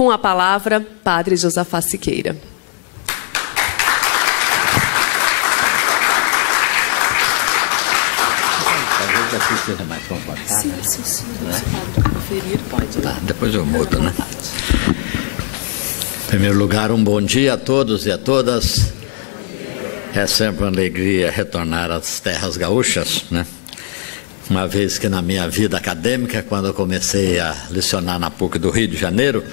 Com a palavra, Padre Josafá Siqueira. Talvez aqui seja mais confortável. Sim. Se preferir, pode. Tá, depois eu mudo, né? Em primeiro lugar, um bom dia a todos e a todas. É sempre uma alegria retornar às terras gaúchas, né? Uma vez que na minha vida acadêmica, quando eu comecei a lecionar na PUC do Rio de Janeiro,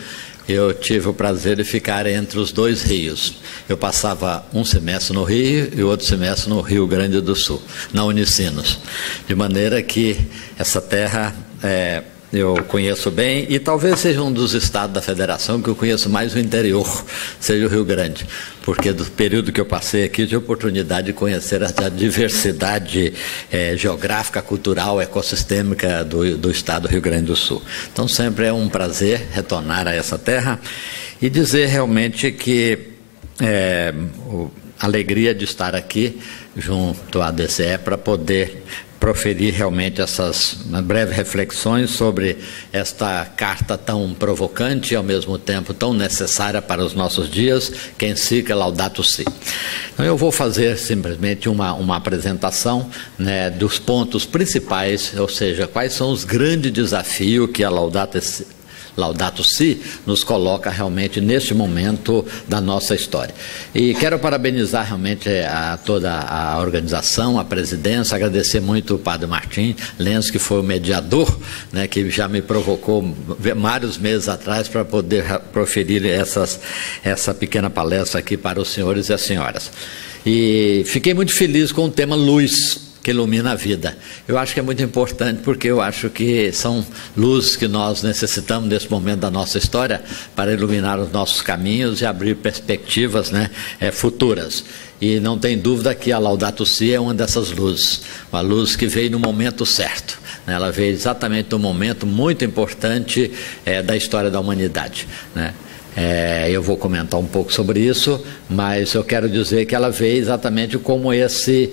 eu tive o prazer de ficar entre os dois rios. Eu passava um semestre no Rio e outro semestre no Rio Grande do Sul, na Unicinos. De maneira que essa terra eu conheço bem, e talvez seja um dos estados da federação que eu conheço mais o interior, seja o Rio Grande, porque do período que eu passei aqui, tive a oportunidade de conhecer a diversidade geográfica, cultural, ecossistêmica do estado do Rio Grande do Sul. Então sempre é um prazer retornar a essa terra e dizer realmente que a alegria de estar aqui junto à DCE para poder proferir realmente essas breves reflexões sobre esta carta tão provocante e ao mesmo tempo tão necessária para os nossos dias, que encíclica Laudato Si. Então eu vou fazer simplesmente uma apresentação, né, dos pontos principais, ou seja, quais são os grandes desafios que a Laudato Si nos coloca realmente neste momento da nossa história. E quero parabenizar realmente a toda a organização, a presidência, agradecer muito o Padre Martim Lenz, que foi o mediador, né, que já me provocou vários meses atrás para poder proferir essa pequena palestra aqui para os senhores e as senhoras. E fiquei muito feliz com o tema luz, que ilumina a vida. Eu acho que é muito importante, porque eu acho que são luzes que nós necessitamos nesse momento da nossa história para iluminar os nossos caminhos e abrir perspectivas, né, futuras. E não tem dúvida que a Laudato Si é uma dessas luzes, uma luz que veio no momento certo, né? Ela veio exatamente no momento muito importante da história da humanidade, né? Eu vou comentar um pouco sobre isso, mas eu quero dizer que ela veio exatamente como esse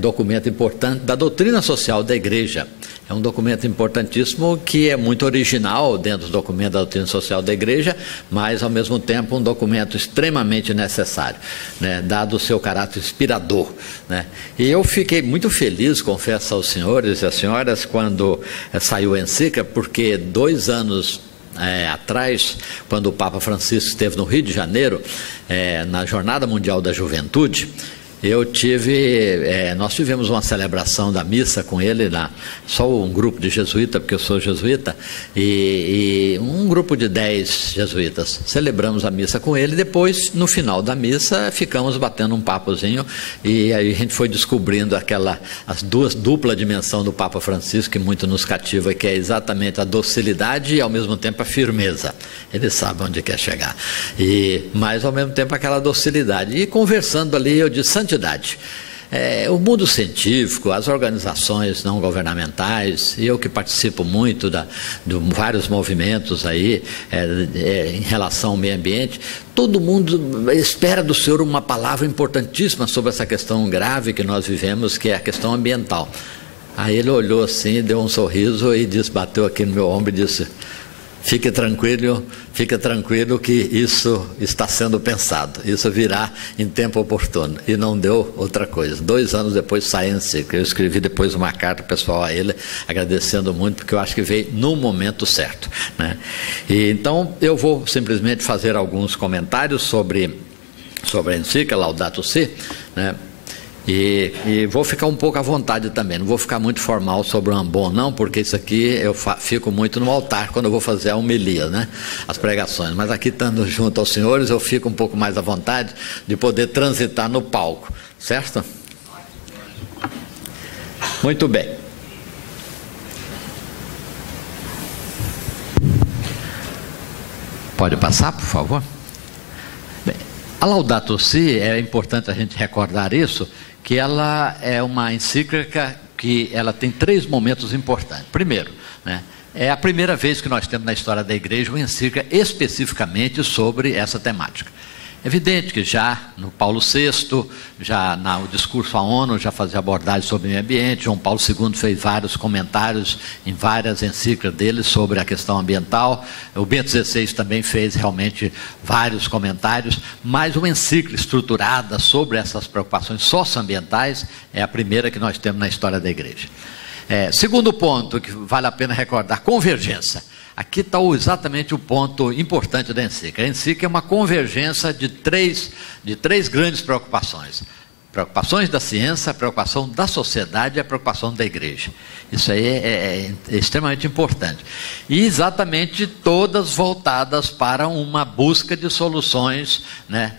documento importante da doutrina social da Igreja. É um documento importantíssimo que é muito original dentro do documento da doutrina social da Igreja, mas ao mesmo tempo um documento extremamente necessário, né, dado o seu caráter inspirador, né? E eu fiquei muito feliz, confesso aos senhores e às senhoras, quando saiu a encíclica, porque 2 anos atrás, quando o Papa Francisco esteve no Rio de Janeiro, na Jornada Mundial da Juventude, nós tivemos uma celebração da missa com ele, só um grupo de jesuítas, porque eu sou jesuíta, e um grupo de 10 jesuítas. Celebramos a missa com ele, depois, no final da missa, ficamos batendo um papozinho, e aí a gente foi descobrindo as duas dupla dimensão do Papa Francisco, que muito nos cativa, que é exatamente a docilidade e ao mesmo tempo a firmeza. Ele sabe onde quer chegar. Mas ao mesmo tempo aquela docilidade. E conversando ali, eu disse: santidade. O mundo científico, as organizações não governamentais, e eu que participo muito de vários movimentos aí em relação ao meio ambiente, todo mundo espera do senhor uma palavra importantíssima sobre essa questão grave que nós vivemos, que é a questão ambiental. Aí ele olhou assim, deu um sorriso e bateu aqui no meu ombro e disse: fique tranquilo que isso está sendo pensado, isso virá em tempo oportuno. E não deu outra coisa. 2 anos depois sai a encíclica. Eu escrevi depois uma carta pessoal a ele, agradecendo muito, porque eu acho que veio no momento certo, né? E então eu vou simplesmente fazer alguns comentários sobre a encíclica Laudato Si, né? E vou ficar um pouco à vontade também, não vou ficar muito formal sobre o Ambon não, porque isso aqui eu fico muito no altar quando eu vou fazer a homilia, né, as pregações, mas aqui estando junto aos senhores eu fico um pouco mais à vontade de poder transitar no palco, certo? Muito bem. Pode passar, por favor? Bem, a Laudato Si, é importante a gente recordar isso, que ela é uma encíclica que ela tem 3 momentos importantes. Primeiro, né, é a primeira vez que nós temos na história da Igreja uma encíclica especificamente sobre essa temática. evidente que já no Paulo VI, já no discurso à ONU, já fazia abordagem sobre o meio ambiente. João Paulo II fez vários comentários em várias encíclicas dele sobre a questão ambiental. O Bento XVI também fez realmente vários comentários, mas uma encíclica estruturada sobre essas preocupações socioambientais é a primeira que nós temos na história da Igreja. Segundo ponto que vale a pena recordar, convergência. Aqui está exatamente o ponto importante da encíclica. A encíclica é uma convergência de três grandes preocupações. Preocupações da ciência, a preocupação da sociedade e a preocupação da Igreja. Isso aí é extremamente importante. E exatamente todas voltadas para uma busca de soluções, né,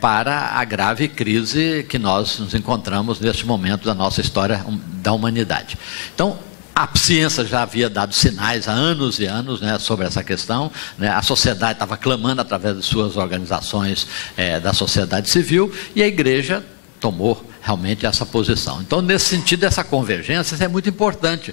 para a grave crise que nós nos encontramos neste momento da nossa história da humanidade. Então, a ciência já havia dado sinais há anos e anos, né, sobre essa questão, né? A sociedade estava clamando através de suas organizações da sociedade civil, e a Igreja tomou realmente essa posição. Então, nesse sentido, essa convergência é muito importante.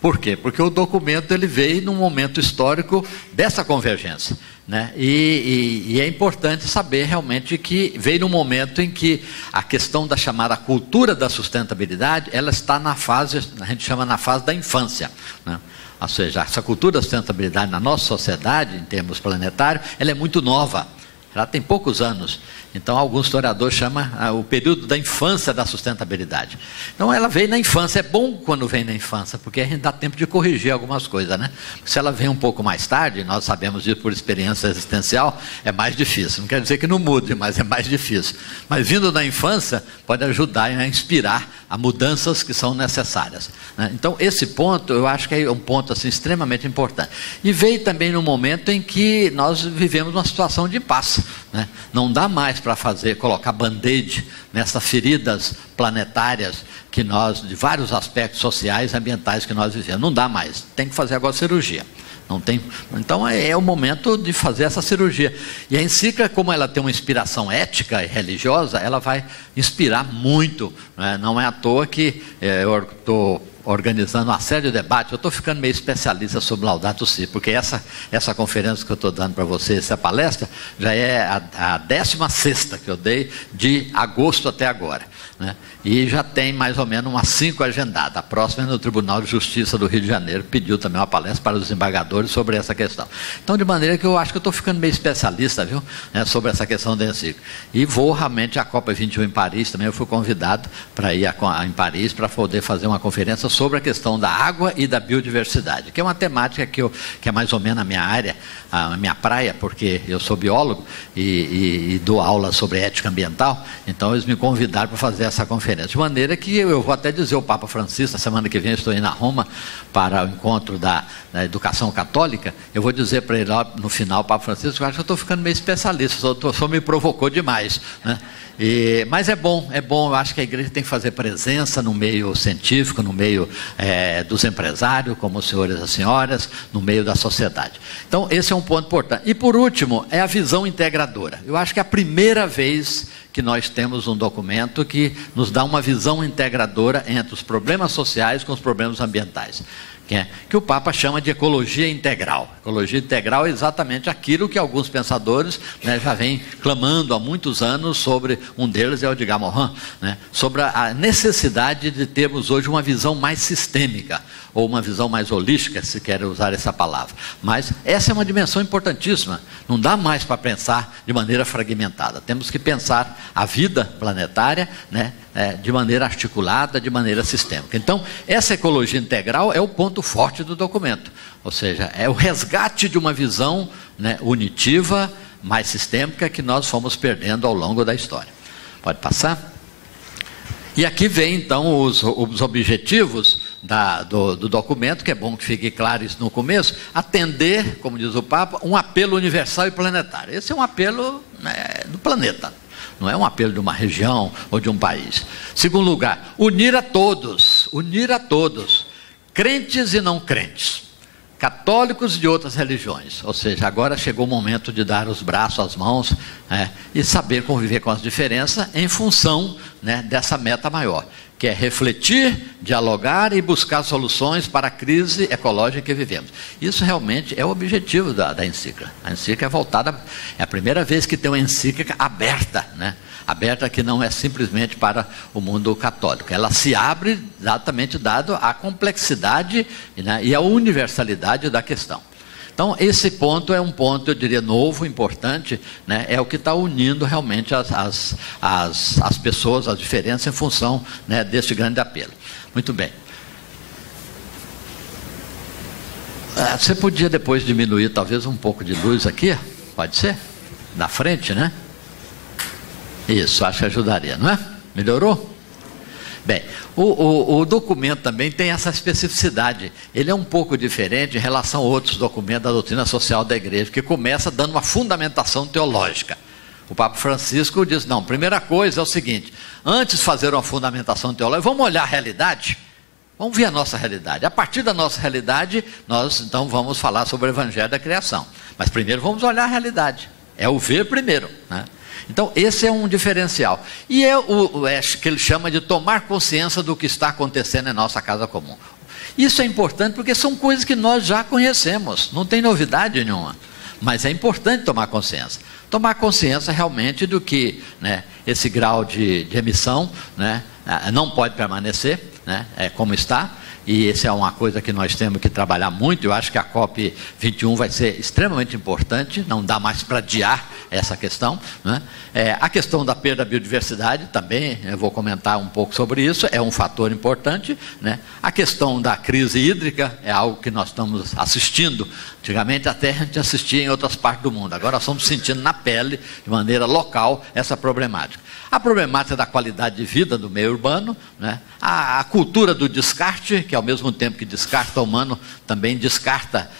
Por quê? Porque o documento ele veio num momento histórico dessa convergência, né? E é importante saber realmente que veio num momento em que a questão da chamada cultura da sustentabilidade, ela está na fase, a gente chama na fase da infância, né? Ou seja, essa cultura da sustentabilidade na nossa sociedade, em termos planetários, ela é muito nova. Ela tem poucos anos. Então, alguns historiadores chamam o período da infância da sustentabilidade. Então, ela veio na infância. É bom quando vem na infância, porque a gente dá tempo de corrigir algumas coisas, né? Se ela vem um pouco mais tarde, nós sabemos disso por experiência existencial, é mais difícil. Não quer dizer que não mude, mas é mais difícil. Mas vindo da infância, pode ajudar a inspirar a mudanças que são necessárias, né? Então, esse ponto, eu acho que é um ponto assim, extremamente importante. E veio também no momento em que nós vivemos uma situação de paz, né? Não dá mais para colocar band-aid nessas feridas planetárias que nós, de vários aspectos sociais e ambientais que nós vivemos. Não dá mais, tem que fazer agora cirurgia. Não tem, então é o momento de fazer essa cirurgia. E a encíclica, como ela tem uma inspiração ética e religiosa, ela vai inspirar muito, né? Não é à toa que eu estou organizando uma série de debates. Eu estou ficando meio especialista sobre Laudato Si, porque essa conferência que eu estou dando para vocês, essa palestra, já é a 16ª que eu dei de agosto até agora, né? E já tem mais ou menos umas 5 agendadas. A próxima é no Tribunal de Justiça do Rio de Janeiro, pediu também uma palestra para os desembargadores sobre essa questão. Então, de maneira que eu acho que eu estou ficando meio especialista, viu, né, sobre essa questão da encíclica. E vou realmente à Copa 21 em Paris, também eu fui convidado para ir em Paris para poder fazer uma conferência sobre a questão da água e da biodiversidade, que é uma temática que é mais ou menos a minha área, a minha praia, porque eu sou biólogo e dou aula sobre ética ambiental. Então eles me convidaram para fazer essa conferência, de maneira que eu vou até dizer ao Papa Francisco, a semana que vem eu estou indo a Roma para o encontro da educação católica. Eu vou dizer para ele lá no final, o Papa Francisco, eu acho que eu estou ficando meio especialista, só me provocou demais, né? Mas é bom, eu acho que a Igreja tem que fazer presença no meio científico, no meio dos empresários, como os senhores e as senhoras, no meio da sociedade. Então, esse é um ponto importante. E por último, é a visão integradora. Eu acho que é a primeira vez que nós temos um documento que nos dá uma visão integradora entre os problemas sociais com os problemas ambientais, que o Papa chama de ecologia integral. Ecologia integral é exatamente aquilo que alguns pensadores, né, já vêm clamando há muitos anos sobre. Um deles é o Edgar Morin, né, sobre a necessidade de termos hoje uma visão mais sistêmica, ou uma visão mais holística, se quer usar essa palavra. Mas essa é uma dimensão importantíssima. Não dá mais para pensar de maneira fragmentada. Temos que pensar a vida planetária, né, de maneira articulada, de maneira sistêmica. Então, essa ecologia integral é o ponto forte do documento. Ou seja, é o resgate de uma visão, né, unitiva, mais sistêmica, que nós fomos perdendo ao longo da história. Pode passar? E aqui vem então os objetivos do documento, que é bom que fique claro isso no começo: atender, como diz o Papa, um apelo universal e planetário. Esse é um apelo, né, do planeta, não é um apelo de uma região ou de um país. Segundo lugar, unir a todos, crentes e não crentes, católicos de outras religiões. Ou seja, agora chegou o momento de dar os braços, as mãos, e saber conviver com as diferenças em função, né, dessa meta maior, que é refletir, dialogar e buscar soluções para a crise ecológica que vivemos. Isso realmente é o objetivo da encíclica. A encíclica é voltada, é a primeira vez que tem uma encíclica aberta, né? Aberta que não é simplesmente para o mundo católico. Ela se abre exatamente dado a complexidade, né, e a universalidade da questão. Então, esse ponto é um ponto, eu diria, novo, importante, né? É o que está unindo realmente as pessoas, as diferenças em função, né, deste grande apelo. Muito bem. Você podia depois diminuir talvez um pouco de luz aqui? Pode ser? Na frente, né? Isso, acho que ajudaria, não é? Melhorou? Bem, o documento também tem essa especificidade. Ele é um pouco diferente em relação a outros documentos da doutrina social da igreja, que começa dando uma fundamentação teológica. O Papa Francisco diz, não, primeira coisa é o seguinte, antes de fazer uma fundamentação teológica, vamos olhar a realidade, vamos ver a nossa realidade. A partir da nossa realidade, nós então vamos falar sobre o Evangelho da Criação. Mas primeiro vamos olhar a realidade, é o ver primeiro, né? Então, esse é um diferencial. E é o que ele chama de tomar consciência do que está acontecendo em nossa casa comum. Isso é importante porque são coisas que nós já conhecemos, não tem novidade nenhuma. Mas é importante tomar consciência. Tomar consciência realmente do que, né, esse grau de emissão, né, não pode permanecer, né, como está. E essa é uma coisa que nós temos que trabalhar muito. Eu acho que a COP21 vai ser extremamente importante, não dá mais para adiar essa questão, né? A questão da perda da biodiversidade também, eu vou comentar um pouco sobre isso, é um fator importante, né? A questão da crise hídrica é algo que nós estamos assistindo. Antigamente até a gente assistia em outras partes do mundo, agora nós estamos sentindo na pele, de maneira local, essa problemática. A problemática da qualidade de vida do meio urbano, né? A cultura do descarte, que ao mesmo tempo que descarta o humano, também descarta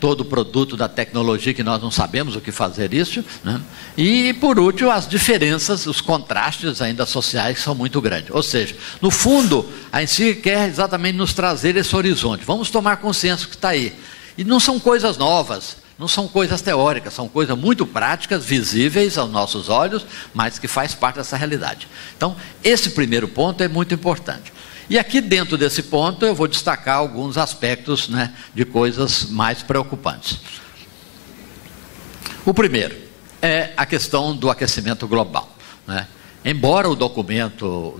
todo o produto da tecnologia, que nós não sabemos o que fazer isso, né? E por último, as diferenças, os contrastes ainda sociais que são muito grandes. Ou seja, no fundo, a encíclica quer exatamente nos trazer esse horizonte. Vamos tomar consciência que está aí. E não são coisas novas, não são coisas teóricas, são coisas muito práticas, visíveis aos nossos olhos, mas que faz parte dessa realidade. Então, esse primeiro ponto é muito importante. E aqui dentro desse ponto eu vou destacar alguns aspectos, né, de coisas mais preocupantes. O primeiro é a questão do aquecimento global, né? Embora o documento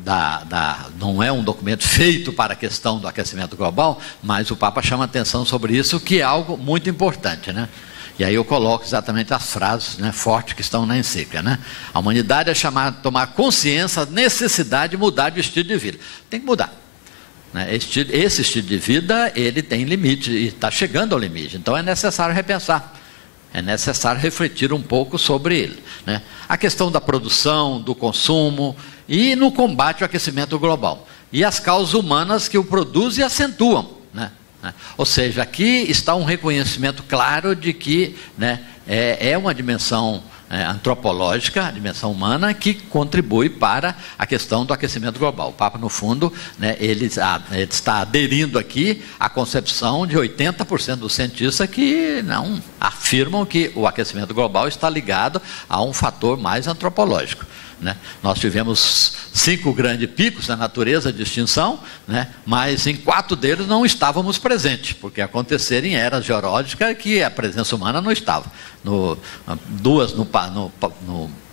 não é um documento feito para a questão do aquecimento global, mas o Papa chama atenção sobre isso, que é algo muito importante, né? E aí eu coloco exatamente as frases, né, fortes que estão na encíclica, né? A humanidade é chamada a tomar consciência da necessidade de mudar de estilo de vida. Tem que mudar, né? Esse estilo de vida, ele tem limite, e está chegando ao limite, então é necessário repensar. É necessário refletir um pouco sobre ele, né? A questão da produção, do consumo e no combate ao aquecimento global. E as causas humanas que o produzem e acentuam, né? Ou seja, aqui está um reconhecimento claro de que, né, é uma dimensão antropológica, a dimensão humana, que contribui para a questão do aquecimento global. O Papa, no fundo, né, ele está aderindo aqui à concepção de 80% dos cientistas que não afirmam que o aquecimento global está ligado a um fator mais antropológico, né? Nós tivemos 5 grandes picos na natureza de extinção, né? Mas em 4 deles não estávamos presentes, porque aconteceram em eras geológicas que a presença humana não estava. 2 no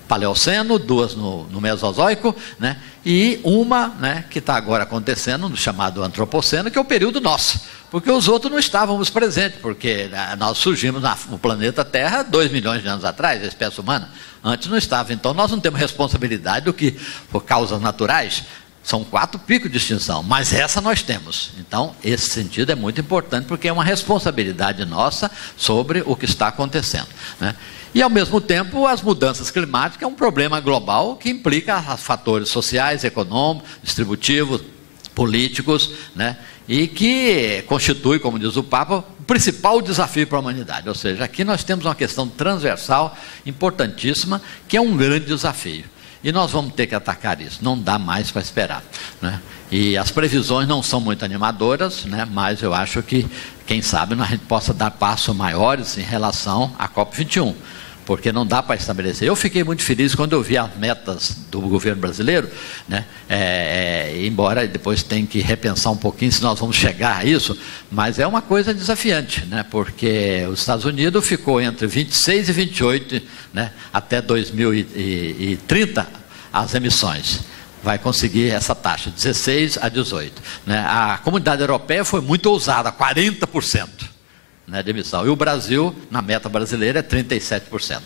Paleoceno, 2 no Mesozoico, né? E uma, né, que está agora acontecendo, no chamado Antropoceno, que é o período nosso, porque os outros não estávamos presentes, porque nós surgimos no planeta Terra 2 milhões de anos atrás, a espécie humana, antes não estava. Então nós não temos responsabilidade do que, por causas naturais, são 4 picos de extinção, mas essa nós temos. Então esse sentido é muito importante, porque é uma responsabilidade nossa sobre o que está acontecendo, né? E, ao mesmo tempo, as mudanças climáticas é um problema global que implica fatores sociais, econômicos, distributivos, políticos, né? E que constitui, como diz o Papa, o principal desafio para a humanidade. Ou seja, aqui nós temos uma questão transversal, importantíssima, que é um grande desafio. E nós vamos ter que atacar isso, não dá mais para esperar, né? E as previsões não são muito animadoras, né? Mas eu acho que, quem sabe, a gente possa dar passos maiores em relação à COP21. porque não dá para estabelecer. Eu fiquei muito feliz quando eu vi as metas do governo brasileiro, né? Embora depois tenha que repensar um pouquinho se nós vamos chegar a isso, mas é uma coisa desafiante, né? Porque os Estados Unidos ficou entre 26 e 28, né? Até 2030 as emissões. Vai conseguir essa taxa, 16 a 18. Né? A comunidade europeia foi muito ousada, 40%. Né, de emissão. E o Brasil, na meta brasileira, é 37%.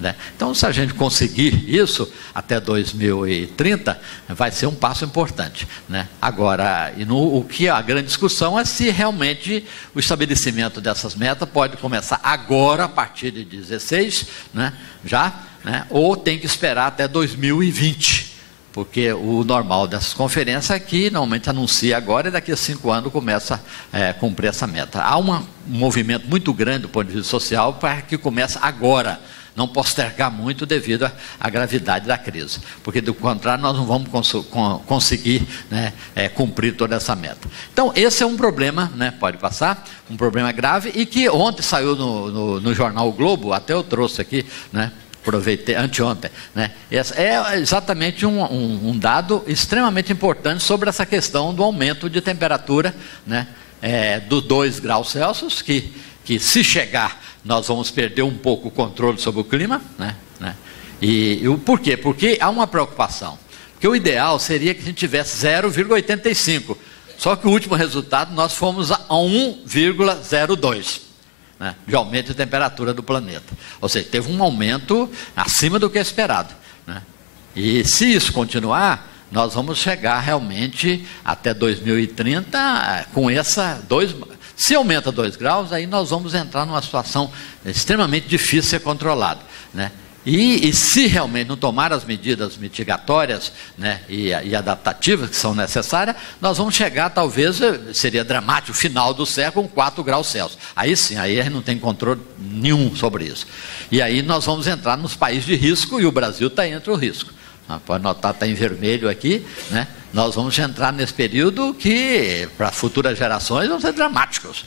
Né? Então, se a gente conseguir isso até 2030, vai ser um passo importante. Né? Agora, o que a grande discussão é se realmente o estabelecimento dessas metas pode começar agora, a partir de 16, né, já, né, ou tem que esperar até 2020. Porque o normal dessas conferências é que normalmente anuncia agora e daqui a 5 anos começa a cumprir essa meta. Há um movimento muito grande do ponto de vista social para que comece agora, não postergar muito devido à gravidade da crise. Porque do contrário nós não vamos conseguir, né, cumprir toda essa meta. Então esse é um problema, né, pode passar, um problema grave e que ontem saiu no jornal O Globo, até eu trouxe aqui, né, aproveitei, anteontem, né? É exatamente um dado extremamente importante sobre essa questão do aumento de temperatura, né? Do 2 graus Celsius, que se chegar, nós vamos perder um pouco o controle sobre o clima, né? E por quê? Porque há uma preocupação, porque o ideal seria que a gente tivesse 0,85, só que o último resultado nós fomos a 1,02. Né, de aumento de temperatura do planeta. Ou seja, teve um aumento acima do que é esperado. Né? E se isso continuar, nós vamos chegar realmente até 2030 com essa 2... Se aumenta 2 graus, aí nós vamos entrar numa situação extremamente difícil de ser controlada. Né? E se realmente não tomar as medidas mitigatórias, né, e adaptativas que são necessárias, nós vamos chegar, talvez, seria dramático, final do século, com 4 graus Celsius. Aí sim, aí a gente não tem controle nenhum sobre isso. E aí nós vamos entrar nos países de risco, e o Brasil está entre o risco. Pode notar, está em vermelho aqui, né? Nós vamos entrar nesse período que, para futuras gerações, vão ser dramáticos.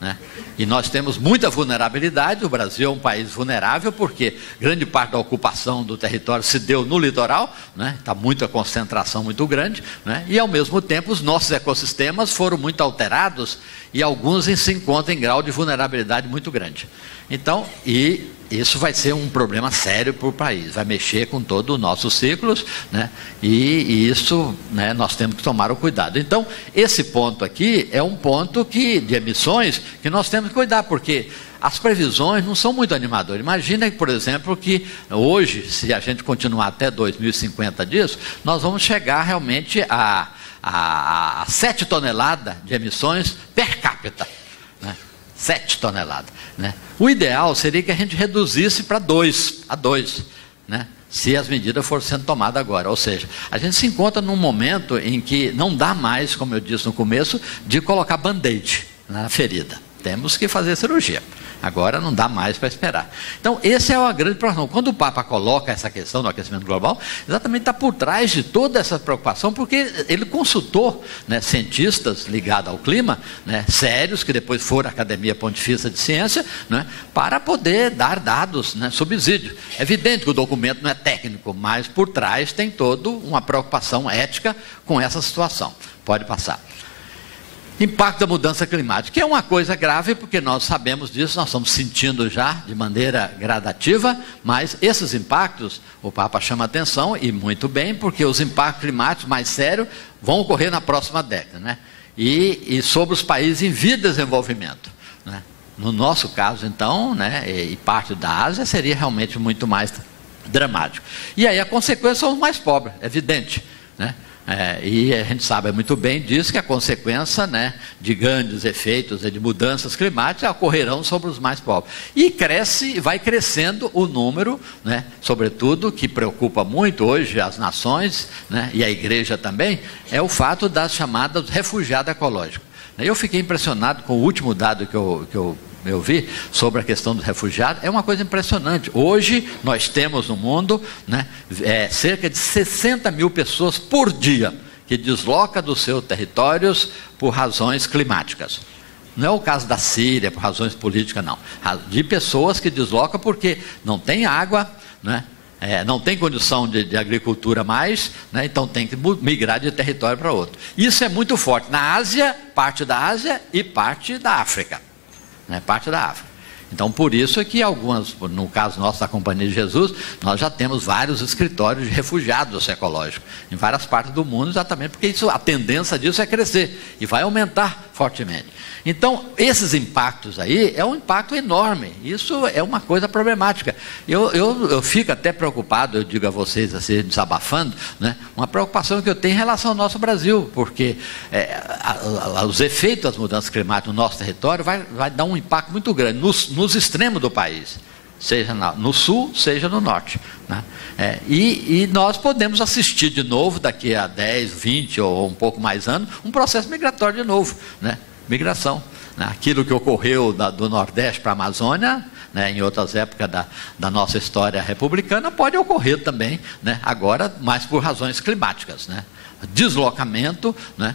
Né? E nós temos muita vulnerabilidade. O Brasil é um país vulnerável porque grande parte da ocupação do território se deu no litoral, né? Está muita concentração muito grande, né? E ao mesmo tempo os nossos ecossistemas foram muito alterados e alguns se encontram em grau de vulnerabilidade muito grande. Então, e isso vai ser um problema sério para o país, vai mexer com todos os nossos ciclos, né? E isso, né, nós temos que tomar o cuidado. Então, esse ponto aqui é um ponto de emissões que nós temos que cuidar, porque as previsões não são muito animadoras. Imagina, por exemplo, que hoje, se a gente continuar até 2050 disso, nós vamos chegar realmente a 7 toneladas de emissões per capita, né? 7 toneladas. Né? O ideal seria que a gente reduzisse para 2, né? Se as medidas forem sendo tomadas agora. Ou seja, a gente se encontra num momento em que não dá mais, como eu disse no começo, de colocar band-aid na ferida. Temos que fazer cirurgia. Agora não dá mais para esperar. Então, esse é a grande preocupação. Quando o Papa coloca essa questão do aquecimento global, exatamente está por trás de toda essa preocupação, porque ele consultou, né, cientistas ligados ao clima, né, sérios, que depois foram à Academia Pontifícia de Ciência, né, para poder dar dados, né, subsídio. É evidente que o documento não é técnico, mas por trás tem toda uma preocupação ética com essa situação. Pode passar. Impacto da mudança climática, que é uma coisa grave, porque nós sabemos disso, nós estamos sentindo já de maneira gradativa, mas esses impactos, o Papa chama atenção, e muito bem, porque os impactos climáticos mais sérios vão ocorrer na próxima década, né? E sobre os países em via de desenvolvimento, né? No nosso caso, então, né, e parte da Ásia, seria realmente muito mais dramático. E aí a consequência são os mais pobres, é evidente, né? E a gente sabe muito bem disso, que a consequência, né, de grandes efeitos de mudanças climáticas ocorrerão sobre os mais pobres. E vai crescendo o número, né, sobretudo, que preocupa muito hoje as nações, né, e a igreja também, é o fato das chamadas refugiados ecológicos. Eu fiquei impressionado com o último dado que eu vi sobre a questão dos refugiados. É uma coisa impressionante. Hoje nós temos no mundo, né, cerca de 60 mil pessoas por dia que deslocam dos seus territórios por razões climáticas. Não é o caso da Síria, por razões políticas, não. De pessoas que deslocam porque não tem água, né? Não tem condição de agricultura mais, né? Então tem que migrar de território para outro. Isso é muito forte na Ásia, parte da Ásia e parte da África. Né? Parte da África. Então, por isso é que algumas, no caso nosso da Companhia de Jesus, nós já temos vários escritórios de refugiados ecológicos em várias partes do mundo, exatamente porque a tendência disso é crescer e vai aumentar fortemente. Então, esses impactos aí é um impacto enorme, isso é uma coisa problemática. Eu fico até preocupado, eu digo a vocês, assim, desabafando, né, uma preocupação que eu tenho em relação ao nosso Brasil, porque os efeitos das mudanças climáticas no nosso território vai dar um impacto muito grande nos extremos do país, seja no sul, seja no norte. Né? E nós podemos assistir de novo, daqui a 10, 20 ou um pouco mais anos, um processo migratório de novo, né? Migração. Né? Aquilo que ocorreu do Nordeste para a Amazônia, né, em outras épocas da nossa história republicana, pode ocorrer também, né, agora, mais por razões climáticas. Né? Deslocamento, né,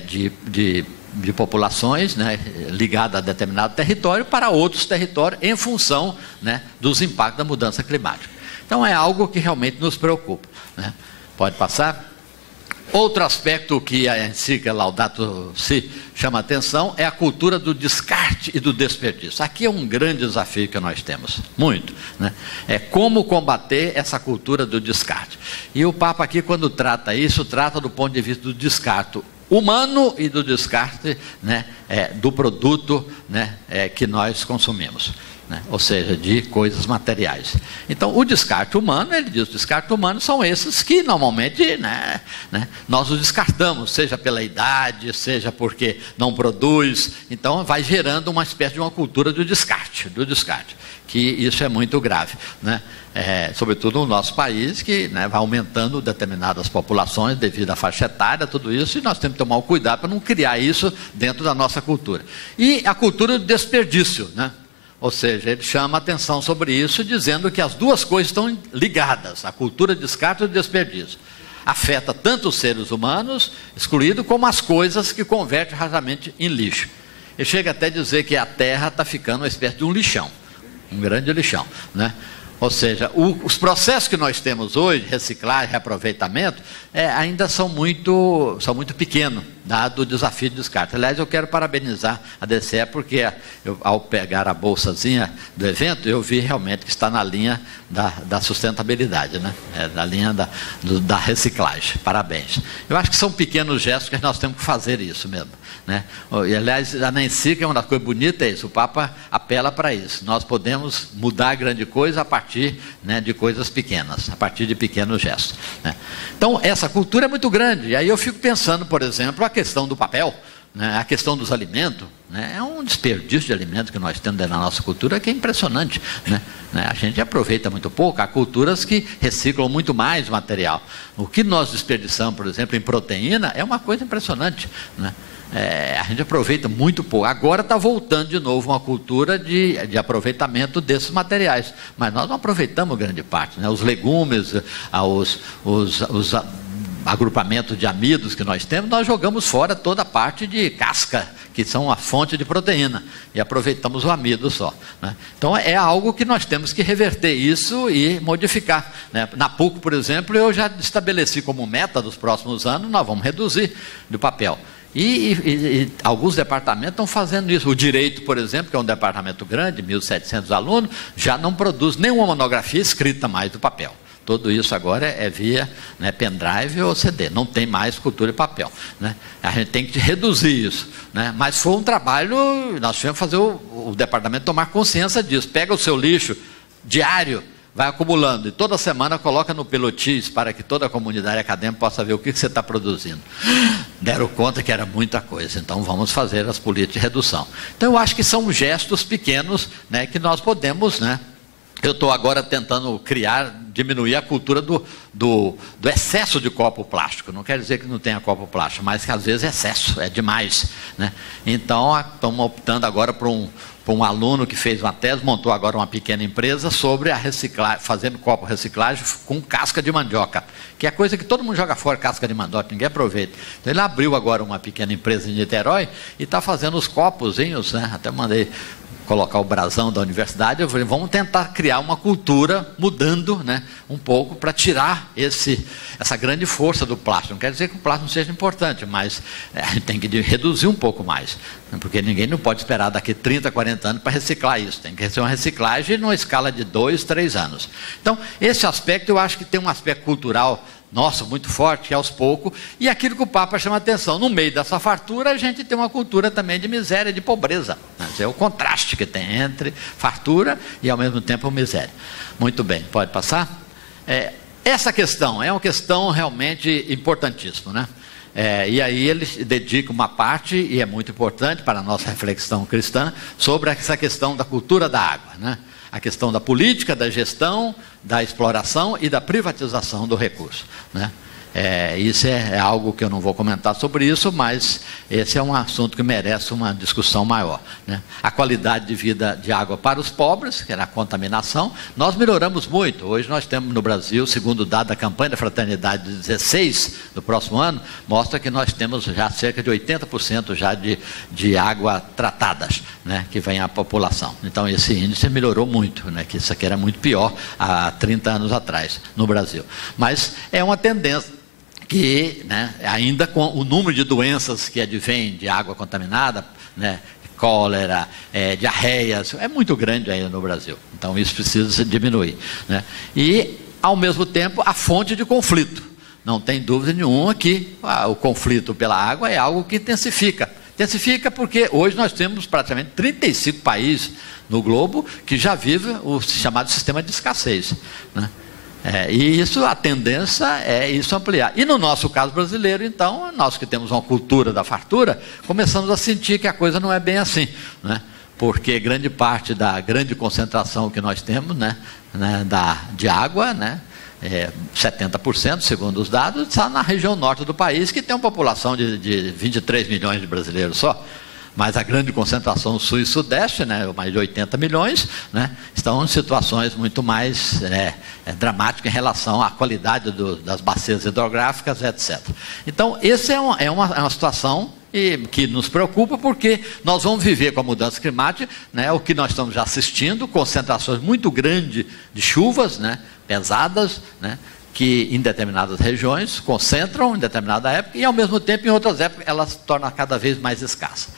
de populações, né, ligadas a determinado território para outros territórios em função, né, dos impactos da mudança climática. Então é algo que realmente nos preocupa. Né? Pode passar? Outro aspecto que a encíclica Laudato Si chama a atenção é a cultura do descarte e do desperdício. Aqui é um grande desafio que nós temos, muito. Né? É como combater essa cultura do descarte. E o Papa aqui, quando trata isso, trata do ponto de vista do descarte humano e do descarte, né, do produto, né, que nós consumimos. Né? Ou seja, de coisas materiais. Então, o descarte humano, ele diz, o descarte humano são esses que normalmente, né, nós os descartamos, seja pela idade, seja porque não produz. Então, vai gerando uma espécie de uma cultura do descarte, que isso é muito grave. Né? Sobretudo no nosso país, que, né, vai aumentando determinadas populações devido à faixa etária, tudo isso, e nós temos que tomar o cuidado para não criar isso dentro da nossa cultura. E a cultura do desperdício, né? Ou seja, ele chama a atenção sobre isso, dizendo que as duas coisas estão ligadas, a cultura de descarte e do desperdício. Afeta tanto os seres humanos, excluídos, como as coisas que converte rapidamente em lixo. Ele chega até a dizer que a terra está ficando uma espécie de um lixão, um grande lixão. Né? Ou seja, os processos que nós temos hoje, reciclagem, reaproveitamento, ainda são muito pequenos, dado o desafio de descarte. Aliás, eu quero parabenizar a DCE, porque ao pegar a bolsazinha do evento, eu vi realmente que está na linha da sustentabilidade, né? Na linha da reciclagem. Parabéns. Eu acho que são pequenos gestos que nós temos que fazer isso mesmo. Né? E, aliás, na encíclica, uma das coisas bonitas é isso, o Papa apela para isso. Nós podemos mudar a grande coisa a partir, né, de coisas pequenas, a partir de pequenos gestos. Né? Então, essa cultura é muito grande. E aí eu fico pensando, por exemplo, a questão do papel, né, a questão dos alimentos. Né, é um desperdício de alimentos que nós temos na nossa cultura que é impressionante. Né? A gente aproveita muito pouco. Há culturas que reciclam muito mais material. O que nós desperdiçamos, por exemplo, em proteína, é uma coisa impressionante. Né? A gente aproveita muito pouco. Agora está voltando de novo uma cultura de aproveitamento desses materiais. Mas nós não aproveitamos grande parte. Né? Os legumes, os agrupamentos de amidos que nós temos, nós jogamos fora toda a parte de casca, que são a fonte de proteína, e aproveitamos o amido só. Né? Então é algo que nós temos que reverter isso e modificar. Né? Na PUC, por exemplo, eu já estabeleci como meta dos próximos anos, nós vamos reduzir do papel. E alguns departamentos estão fazendo isso. O Direito, por exemplo, que é um departamento grande, 1.700 alunos, já não produz nenhuma monografia escrita mais do papel. Tudo isso agora é via, né, pendrive ou CD, não tem mais cultura de papel. Né? A gente tem que reduzir isso. Né? Mas foi um trabalho, nós tivemos que fazer o departamento tomar consciência disso. Pega o seu lixo diário, vai acumulando, e toda semana coloca no Pelotis para que toda a comunidade acadêmica possa ver o que você está produzindo. Deram conta que era muita coisa, então vamos fazer as políticas de redução. Então eu acho que são gestos pequenos, né, que nós podemos, né? Eu estou agora tentando diminuir a cultura do excesso de copo plástico. Não quer dizer que não tenha copo plástico, mas que às vezes é excesso, é demais. Né? Então, estamos optando agora por para um aluno que fez uma tese, montou agora uma pequena empresa sobre a reciclagem, fazendo copo reciclagem com casca de mandioca, que é coisa que todo mundo joga fora, casca de mandioca, ninguém aproveita. Então ele abriu agora uma pequena empresa em Niterói e está fazendo os copozinhos, né? Até mandei colocar o brasão da universidade. Eu falei, vamos tentar criar uma cultura mudando, né, um pouco para tirar essa grande força do plástico. Não quer dizer que o plástico não seja importante, mas a gente tem que reduzir um pouco mais, né, porque ninguém não pode esperar daqui 30, 40 anos para reciclar isso. Tem que ser uma reciclagem numa escala de 2, 3 anos. Então, esse aspecto eu acho que tem um aspecto cultural nosso, muito forte, que aos poucos, e aquilo que o Papa chama a atenção, no meio dessa fartura, a gente tem uma cultura também de miséria, de pobreza, né? É o contraste que tem entre fartura e, ao mesmo tempo, miséria. Muito bem, pode passar? Essa questão é uma questão realmente importantíssima, né? E aí ele dedica uma parte, e é muito importante para a nossa reflexão cristã, sobre essa questão da cultura da água, né? A questão da política, da gestão, da exploração e da privatização do recurso, né? Isso é algo que eu não vou comentar sobre isso, mas esse é um assunto que merece uma discussão maior, né? A qualidade de vida de água para os pobres, que era a contaminação, nós melhoramos muito. Hoje nós temos no Brasil, segundo o dado da campanha da Fraternidade de 16, do próximo ano, mostra que nós temos já cerca de 80% já de água tratadas, né, que vem à população. Então esse índice melhorou muito, né, que isso aqui era muito pior há 30 anos atrás no Brasil. Mas é uma tendência que, né, ainda com o número de doenças que advêm de água contaminada, né, cólera, diarreias, é muito grande ainda no Brasil. Então isso precisa diminuir, né? E, ao mesmo tempo, a fonte de conflito. Não tem dúvida nenhuma que o conflito pela água é algo que intensifica. Intensifica porque hoje nós temos praticamente 35 países no globo que já vivem o chamado sistema de escassez, né? E isso, a tendência é isso ampliar. E no nosso caso brasileiro, então, nós que temos uma cultura da fartura, começamos a sentir que a coisa não é bem assim, né? Porque grande parte da grande concentração que nós temos, né, de água, né, 70%, segundo os dados, está na região norte do país, que tem uma população de 23 milhões de brasileiros só. Mas a grande concentração sul e sudeste, né, mais de 80 milhões, né, estão em situações muito mais dramáticas em relação à qualidade das bacias hidrográficas, etc. Então, essa é uma situação que nos preocupa, porque nós vamos viver com a mudança climática, né, o que nós estamos já assistindo, concentrações muito grandes de chuvas, né, pesadas, né, que em determinadas regiões concentram em determinada época e, ao mesmo tempo, em outras épocas, elas se tornam cada vez mais escassas.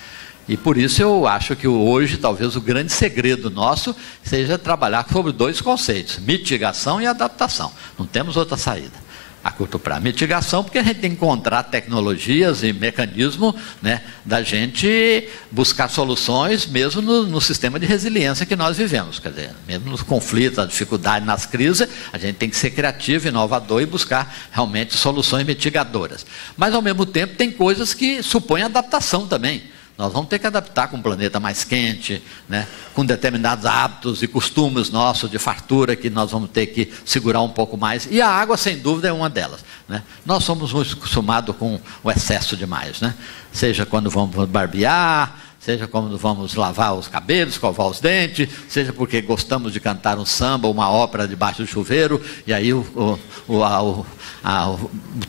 E por isso eu acho que hoje, talvez, o grande segredo nosso seja trabalhar sobre 2 conceitos, mitigação e adaptação. Não temos outra saída a curto prazo. Mitigação, porque a gente tem que encontrar tecnologias e mecanismos, né, da gente buscar soluções, mesmo no sistema de resiliência que nós vivemos. Quer dizer, mesmo nos conflitos, nas dificuldades, nas crises, a gente tem que ser criativo, inovador e buscar realmente soluções mitigadoras. Mas, ao mesmo tempo, tem coisas que supõem adaptação também. Nós vamos ter que adaptar com um planeta mais quente, né, com determinados hábitos e costumes nossos de fartura, que nós vamos ter que segurar um pouco mais. E a água, sem dúvida, é uma delas, né? Nós somos muito acostumados com o excesso demais, né? Seja quando vamos barbear, seja quando vamos lavar os cabelos, escovar os dentes, seja porque gostamos de cantar um samba, uma ópera debaixo do chuveiro, e aí o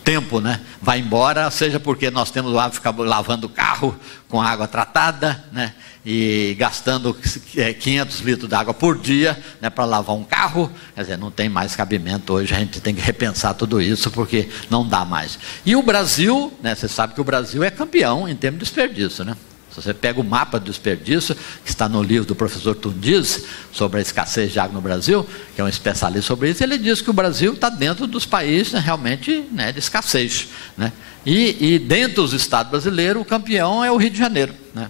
tempo, né, vai embora, seja porque nós temos o hábito de ficar lavando o carro com água tratada, né, e gastando 500 litros de água por dia, né, para lavar um carro. Quer dizer, não tem mais cabimento hoje, a gente tem que repensar tudo isso, porque não dá mais. E o Brasil, né, você sabe que o Brasil é campeão em termos de desperdício, né? Se você pega o mapa do desperdício, que está no livro do professor Tundiz, sobre a escassez de água no Brasil, que é um especialista sobre isso, ele diz que o Brasil está dentro dos países, né, realmente, né, de escassez, né? E dentro dos estados brasileiros, o campeão é o Rio de Janeiro, né?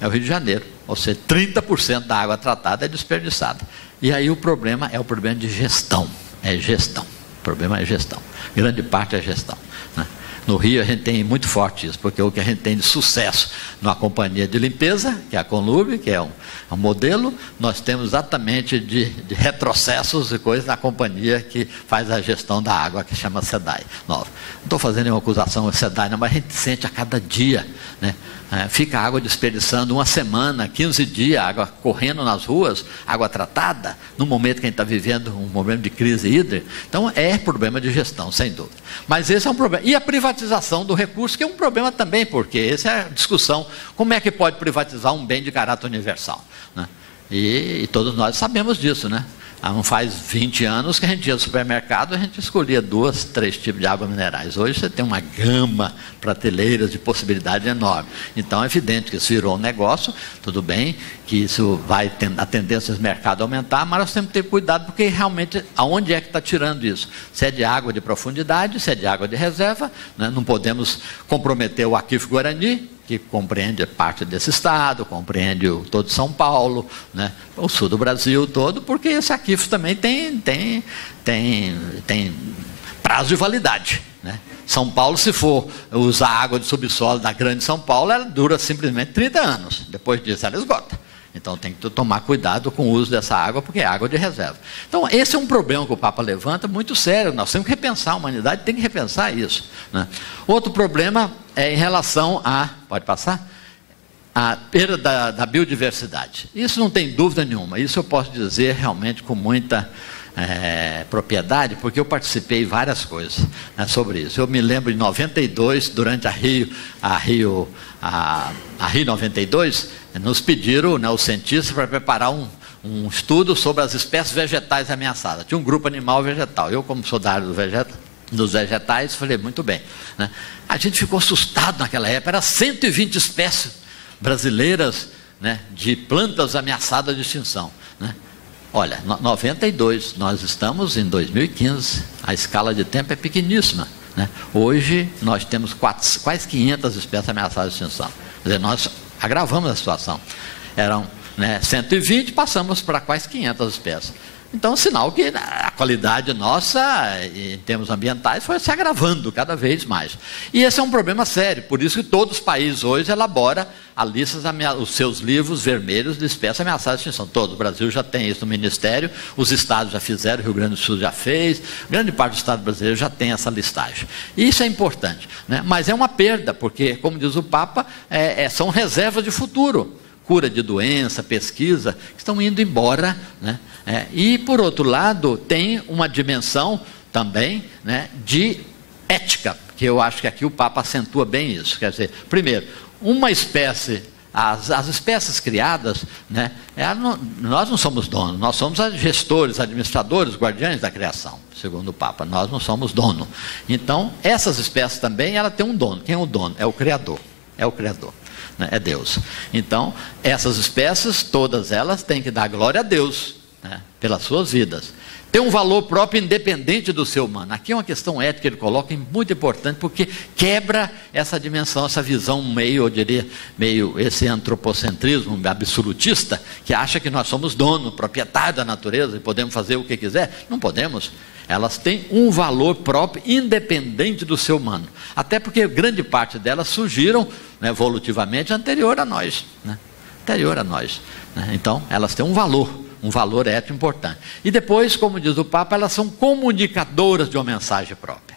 É o Rio de Janeiro, ou seja, 30% da água tratada é desperdiçada. E aí o problema é o problema de gestão, o problema é gestão, grande parte é gestão, né? No Rio a gente tem muito forte isso, porque o que a gente tem de sucesso numa companhia de limpeza, que é a Conlurb, que é um modelo, nós temos exatamente de retrocessos e coisas na companhia que faz a gestão da água, que chama SEDAI. Não estou fazendo nenhuma acusação ao SEDAI, não, mas a gente sente a cada dia, né? Fica a água desperdiçando uma semana, 15 dias, água correndo nas ruas, água tratada, no momento que a gente está vivendo um momento de crise hídrica. Então é problema de gestão, sem dúvida. Mas esse é um problema. E a privatização do recurso, que é um problema também, porque essa é a discussão, como é que pode privatizar um bem de caráter universal, né? E todos nós sabemos disso, né? Não faz 20 anos que a gente ia no supermercado, a gente escolhia 2, 3 tipos de água minerais. Hoje você tem uma gama, prateleiras de possibilidade enorme. Então é evidente que isso virou um negócio, tudo bem, que isso vai a tendência do mercado aumentar, mas nós temos que ter cuidado, porque realmente, aonde é que está tirando isso? Se é de água de profundidade, se é de água de reserva, né? Não podemos comprometer o Aquífero Guarani, que compreende parte desse estado, compreende todo São Paulo, né? O sul do Brasil todo, porque esse aquífero também tem prazo de validade, né? São Paulo, se for usar água de subsolo da grande São Paulo, ela dura simplesmente 30 anos, depois disso ela esgota. Então tem que tomar cuidado com o uso dessa água, porque é água de reserva. Então esse é um problema que o Papa levanta muito sério, nós temos que repensar, a humanidade tem que repensar isso, né? Outro problema é em relação a, pode passar? A perda da biodiversidade. Isso não tem dúvida nenhuma, isso eu posso dizer realmente com muita propriedade, porque eu participei de várias coisas, né, sobre isso. Eu me lembro em 92, durante a Rio 92, nos pediram, né, os cientistas, para preparar um estudo sobre as espécies vegetais ameaçadas. Tinha um grupo animal e vegetal. Eu, como sou da área dos vegetais, falei, muito bem, né? A gente ficou assustado naquela época, era 120 espécies brasileiras, né, de plantas ameaçadas de extinção, né? Olha, 92, nós estamos em 2015, a escala de tempo é pequeníssima, né? Hoje nós temos quase 500 espécies ameaçadas de extinção. Quer dizer, nós agravamos a situação. Eram, né, 120, passamos para quase 500 espécies. Então, sinal que a qualidade nossa, em termos ambientais, foi se agravando cada vez mais. E esse é um problema sério, por isso que todos os países hoje elaboram os seus livros vermelhos de espécies ameaçadas de extinção. Todo o Brasil já tem isso no Ministério, os estados já fizeram, o Rio Grande do Sul já fez, grande parte do estado brasileiro já tem essa listagem. E isso é importante, né? Mas é uma perda, porque, como diz o Papa, são reservas de futuro. Cura de doença, pesquisa, que estão indo embora, né? E, por outro lado, tem uma dimensão também, né, de ética, que eu acho que aqui o Papa acentua bem isso. Quer dizer, primeiro, uma espécie, as espécies criadas, né, nós não somos donos, nós somos gestores, administradores, guardiães da criação, segundo o Papa, nós não somos dono. Então, essas espécies também, ela tem um dono. Quem é o dono? É o Criador, né? É Deus. Então, essas espécies, todas elas têm que dar glória a Deus, né, pelas suas vidas. Tem um valor próprio independente do ser humano. Aqui é uma questão ética que ele coloca muito importante, porque quebra essa dimensão, essa visão meio, eu diria, meio esse antropocentrismo absolutista, que acha que nós somos dono, proprietário da natureza e podemos fazer o que quiser. Não podemos. Elas têm um valor próprio, independente do ser humano. Até porque grande parte delas surgiram, né, evolutivamente anterior a nós, né? Anterior a nós, né? Então, elas têm um valor ético importante. E depois, como diz o Papa, elas são comunicadoras de uma mensagem própria.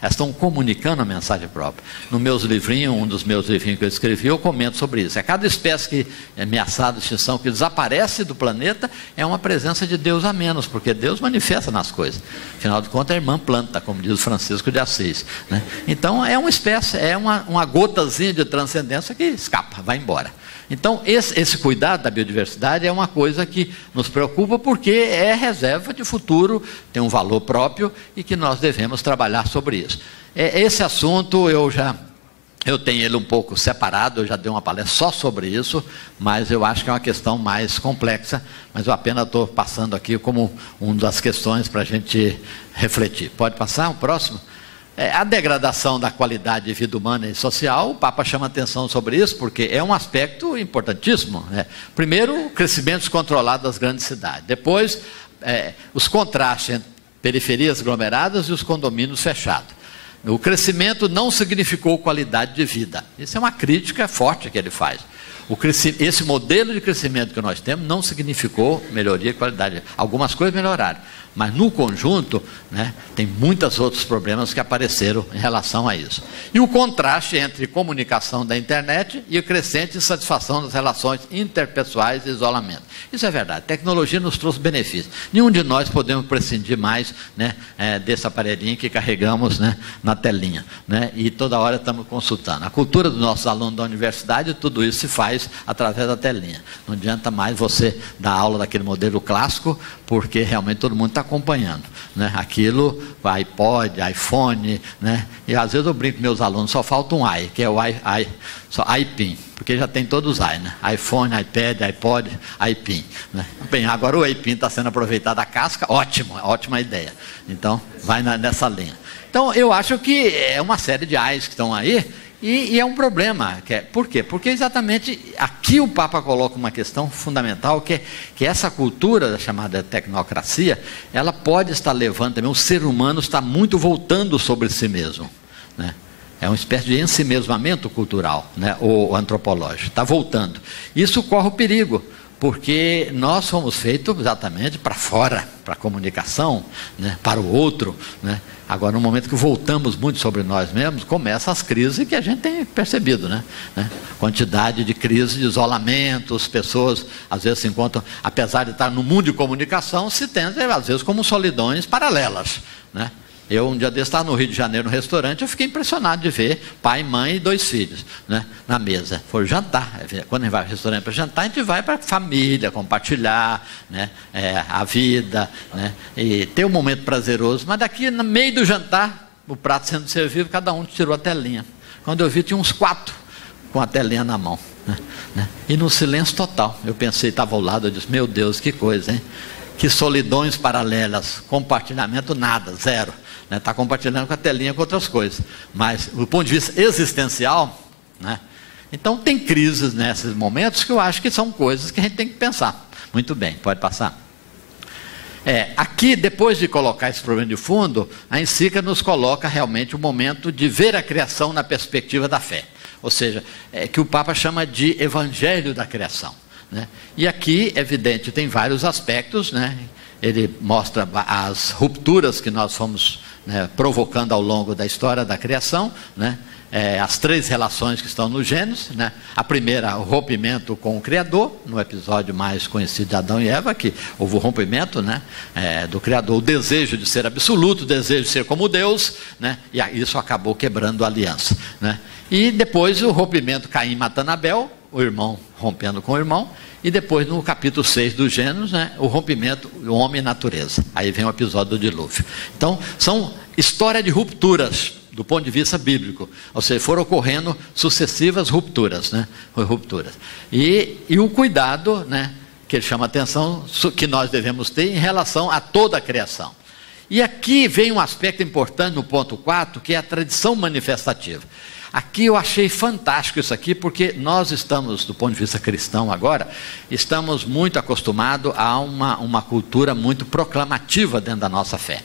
Elas estão comunicando a mensagem própria. No meus livrinhos, um dos meus livrinhos que eu escrevi, eu comento sobre isso. Cada espécie que é ameaçada de extinção, que desaparece do planeta, é uma presença de Deus a menos, porque Deus manifesta nas coisas. Afinal de contas, a irmã planta, como diz o Francisco de Assis, né? Então, é uma espécie, é uma gotazinha de transcendência que escapa, vai embora. Então, esse cuidado da biodiversidade é uma coisa que nos preocupa, porque é reserva de futuro, tem um valor próprio e que nós devemos trabalhar sobre isso. Esse assunto eu tenho ele um pouco separado, eu já dei uma palestra só sobre isso, mas eu acho que é uma questão mais complexa, mas eu apenas estou passando aqui como uma das questões para a gente refletir. Pode passar o próximo? A degradação da qualidade de vida humana e social, o Papa chama atenção sobre isso, porque é um aspecto importantíssimo, né? Primeiro, o crescimento descontrolado das grandes cidades. Depois, os contrastes entre periferias aglomeradas e os condomínios fechados. o crescimento não significou qualidade de vida. Isso é uma crítica forte que ele faz. Esse modelo de crescimento que nós temos não significou melhoria e qualidade. Algumas coisas melhoraram, mas no conjunto, né, tem muitos outros problemas que apareceram em relação a isso. E o contraste entre comunicação da internet e a crescente insatisfação das relações interpessoais e isolamento. Isso é verdade, a tecnologia nos trouxe benefícios. Nenhum de nós podemos prescindir mais, né, desse aparelhinho que carregamos, né, na telinha, né, e toda hora estamos consultando. A cultura dos nossos alunos da universidade, tudo isso se faz através da telinha. Não adianta mais você dar aula daquele modelo clássico, porque realmente todo mundo está acompanhando, né? Aquilo, iPod, iPhone, né? E às vezes eu brinco com meus alunos, só falta um i, que é o só iPin, porque já tem todos os i, né? iPhone, iPad, iPod, iPin, né? Bem, agora o iPin está sendo aproveitado a casca, ótimo, ótima ideia. Então, vai nessa linha. Então, eu acho que é uma série de ais que estão aí, e é um problema. Por quê? Porque exatamente aqui o Papa coloca uma questão fundamental, que essa cultura chamada tecnocracia, ela pode estar levando também, o ser humano está muito voltando sobre si mesmo, né? É uma espécie de ensimesmamento cultural, né, ou antropológico, está voltando. Isso corre o perigo, porque nós fomos feitos exatamente para fora, para a comunicação, né, para o outro, né? Agora, no momento que voltamos muito sobre nós mesmos, começam as crises que a gente tem percebido, né? Quantidade de crises, de isolamento, as pessoas às vezes se encontram, apesar de estar no mundo de comunicação, se tendem às vezes como solidões paralelas, né? Eu, um dia desse, estava no Rio de Janeiro, no restaurante, eu fiquei impressionado de ver pai, mãe e 2 filhos, né, na mesa. Foram jantar. Quando a gente vai ao restaurante para jantar, a gente vai para a família, compartilhar, né, a vida, né, e ter um momento prazeroso. Mas daqui, no meio do jantar, o prato sendo servido, cada um tirou a telinha. Quando eu vi, tinha uns 4 com a telinha na mão, né, e no silêncio total. Eu pensei, estava ao lado, eu disse, meu Deus, que coisa, hein? Que solidões paralelas, compartilhamento nada, zero. Está compartilhando com a telinha com outras coisas. Mas, do ponto de vista existencial, né, então tem crises nesses momentos que eu acho que são coisas que a gente tem que pensar. Muito bem, pode passar. Aqui, depois de colocar esse problema de fundo, a encíclica nos coloca realmente o momento de ver a criação na perspectiva da fé. Ou seja, que o Papa chama de evangelho da criação, né? E aqui, evidente, tem vários aspectos, né? Ele mostra as rupturas que nós fomos, né, provocando ao longo da história da criação, né? As 3 relações que estão no Gênesis, né? A primeira, o rompimento com o Criador, no episódio mais conhecido de Adão e Eva, que houve o rompimento, né, do Criador, o desejo de ser absoluto, o desejo de ser como Deus, né? E isso acabou quebrando a aliança, né? E depois o rompimento, Caim matando Abel, o irmão rompendo com o irmão, e depois no capítulo 6 do Gênesis, né, o rompimento do homem e natureza. Aí vem o episódio do dilúvio. Então, são história de rupturas, do ponto de vista bíblico. Ou seja, foram ocorrendo sucessivas rupturas, né, rupturas. E o cuidado, né, que ele chama a atenção, que nós devemos ter em relação a toda a criação. E aqui vem um aspecto importante no ponto 4, que é a tradição manifestativa. Aqui eu achei fantástico isso aqui, porque nós estamos, do ponto de vista cristão agora, estamos muito acostumados a uma cultura muito proclamativa dentro da nossa fé.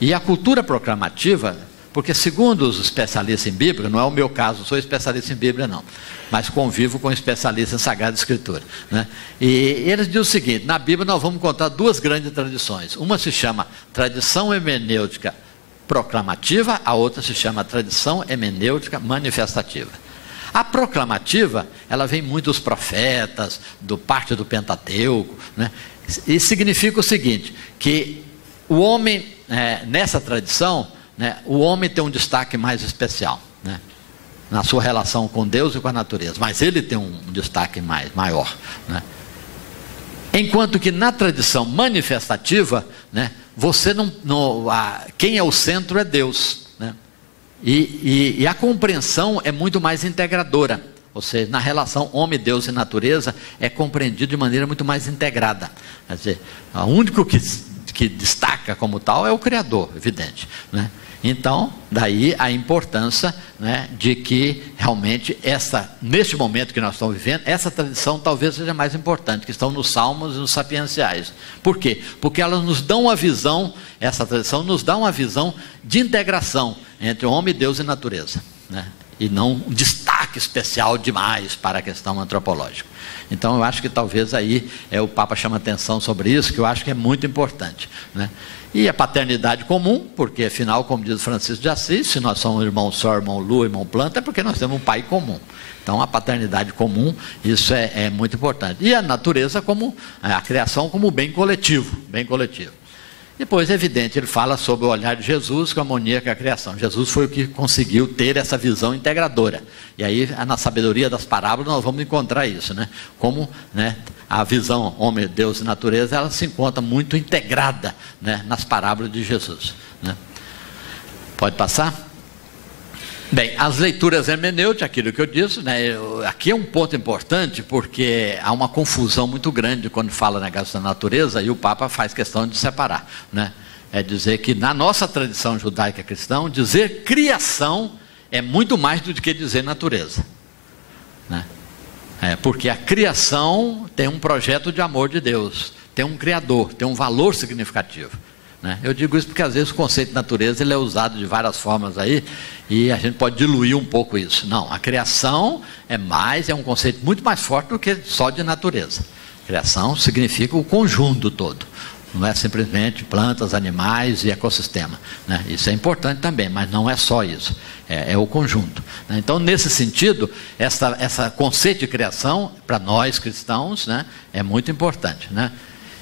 E a cultura proclamativa, porque segundo os especialistas em Bíblia, não é o meu caso, não sou especialista em Bíblia não, mas convivo com especialistas em Sagrada Escritura, né? E eles dizem o seguinte, na Bíblia nós vamos encontrar 2 grandes tradições. Uma se chama tradição hermenêutica proclamativa, a outra se chama tradição hermenêutica manifestativa. A proclamativa, ela vem muito dos profetas, do parte do Pentateuco, né? E significa o seguinte, que o homem, nessa tradição, né, o homem tem um destaque mais especial, né, na sua relação com Deus e com a natureza, mas ele tem um destaque maior, né? Enquanto que na tradição manifestativa, né, você quem é o centro é Deus, né? E a compreensão é muito mais integradora. Ou seja, na relação homem, Deus e natureza é compreendido de maneira muito mais integrada. Quer dizer, o único que que destaca como tal é o Criador, evidente, né? Então, daí a importância, né, de que realmente neste momento que nós estamos vivendo, essa tradição talvez seja mais importante, que estão nos Salmos e nos Sapienciais. Por quê? Porque elas nos dão uma visão, essa tradição nos dá uma visão de integração entre homem, Deus e natureza, né? E não um destaque especial demais para a questão antropológica. Então eu acho que talvez aí o Papa chama atenção sobre isso, que eu acho que é muito importante, né? E a paternidade comum, porque afinal, como diz Francisco de Assis, se nós somos irmão sol, irmão lua, irmão planta, é porque nós temos um pai comum. Então a paternidade comum, isso é muito importante. E a natureza como, a criação como bem coletivo, bem coletivo. Depois, é evidente, ele fala sobre o olhar de Jesus com a harmonia com a criação. Jesus foi o que conseguiu ter essa visão integradora. E aí, na sabedoria das parábolas, nós vamos encontrar isso, né? Como, né, a visão homem, Deus e natureza, ela se encontra muito integrada, né, nas parábolas de Jesus, né? Pode passar? Bem, as leituras hermenêuticas, aquilo que eu disse, né, aqui é um ponto importante, porque há uma confusão muito grande quando fala negócio da natureza, e o Papa faz questão de separar, né? É dizer que na nossa tradição judaica cristã, dizer criação é muito mais do que dizer natureza, né? Porque a criação tem um projeto de amor de Deus, tem um Criador, tem um valor significativo, né? Eu digo isso porque às vezes o conceito de natureza ele é usado de várias formas aí, e a gente pode diluir um pouco isso. Não, a criação é um conceito muito mais forte do que só de natureza. Criação significa o conjunto todo, não é simplesmente plantas, animais e ecossistema, né? Isso é importante também, mas não é só isso, é o conjunto, né? Então, nesse sentido, essa conceito de criação, para nós cristãos, né, é muito importante, né?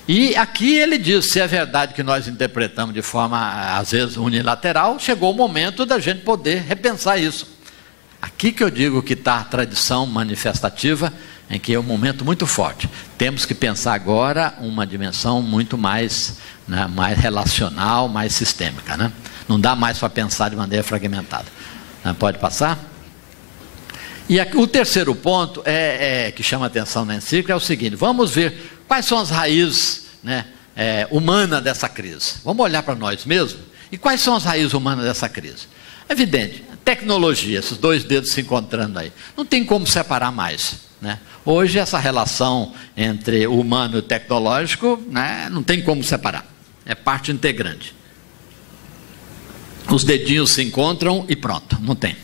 E aqui ele diz, se é verdade que nós interpretamos de forma, às vezes, unilateral, chegou o momento da gente poder repensar isso. Aqui que eu digo que está a tradição manifestativa, em que é um momento muito forte. Temos que pensar agora uma dimensão muito mais, né, mais relacional, mais sistêmica, né? Não dá mais para pensar de maneira fragmentada. Pode passar? E aqui, o terceiro ponto que chama atenção na encíclica é o seguinte: vamos ver quais são as raízes, né, humanas dessa crise. Vamos olhar para nós mesmos e quais são as raízes humanas dessa crise. É evidente, tecnologia, esses dois dedos se encontrando aí, não tem como separar mais, né? Hoje essa relação entre o humano e o tecnológico, né, não tem como separar, é parte integrante. Os dedinhos se encontram e pronto, não tem.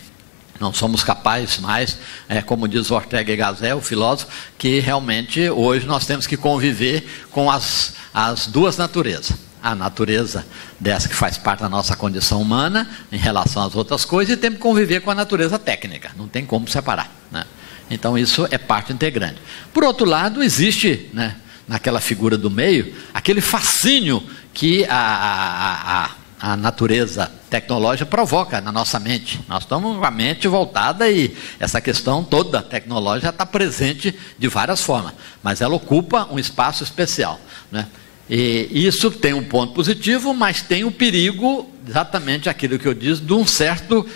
Não somos capazes mais, como diz Ortega y Gasset, o filósofo, que realmente hoje nós temos que conviver com as duas naturezas. A natureza dessa que faz parte da nossa condição humana em relação às outras coisas, e temos que conviver com a natureza técnica, não tem como separar, né? Então isso é parte integrante. Por outro lado, existe, né, naquela figura do meio, aquele fascínio que a natureza tecnológica provoca na nossa mente. Nós estamos com a mente voltada e essa questão toda tecnológica está presente de várias formas, mas ela ocupa um espaço especial, né? E isso tem um ponto positivo, mas tem o perigo, exatamente aquilo que eu disse, de um certo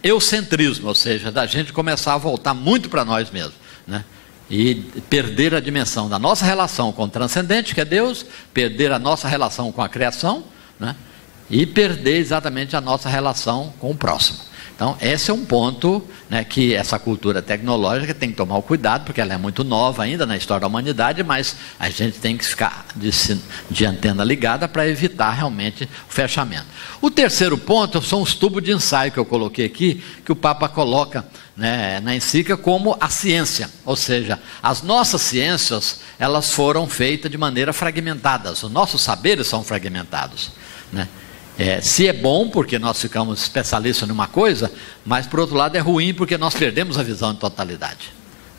eucentrismo, ou seja, da gente começar a voltar muito para nós mesmos, né? E perder a dimensão da nossa relação com o transcendente, que é Deus, perder a nossa relação com a criação, né? E perder exatamente a nossa relação com o próximo. Então, esse é um ponto, né, que essa cultura tecnológica tem que tomar o cuidado, porque ela é muito nova ainda na história da humanidade, mas a gente tem que ficar de antena ligada para evitar realmente o fechamento. O terceiro ponto são os tubos de ensaio que eu coloquei aqui, que o Papa coloca, né, na encíclica como a ciência, ou seja, as nossas ciências, elas foram feitas de maneira fragmentada, os nossos saberes são fragmentados, né? Se é bom porque nós ficamos especialistas numa coisa, mas por outro lado é ruim porque nós perdemos a visão de totalidade,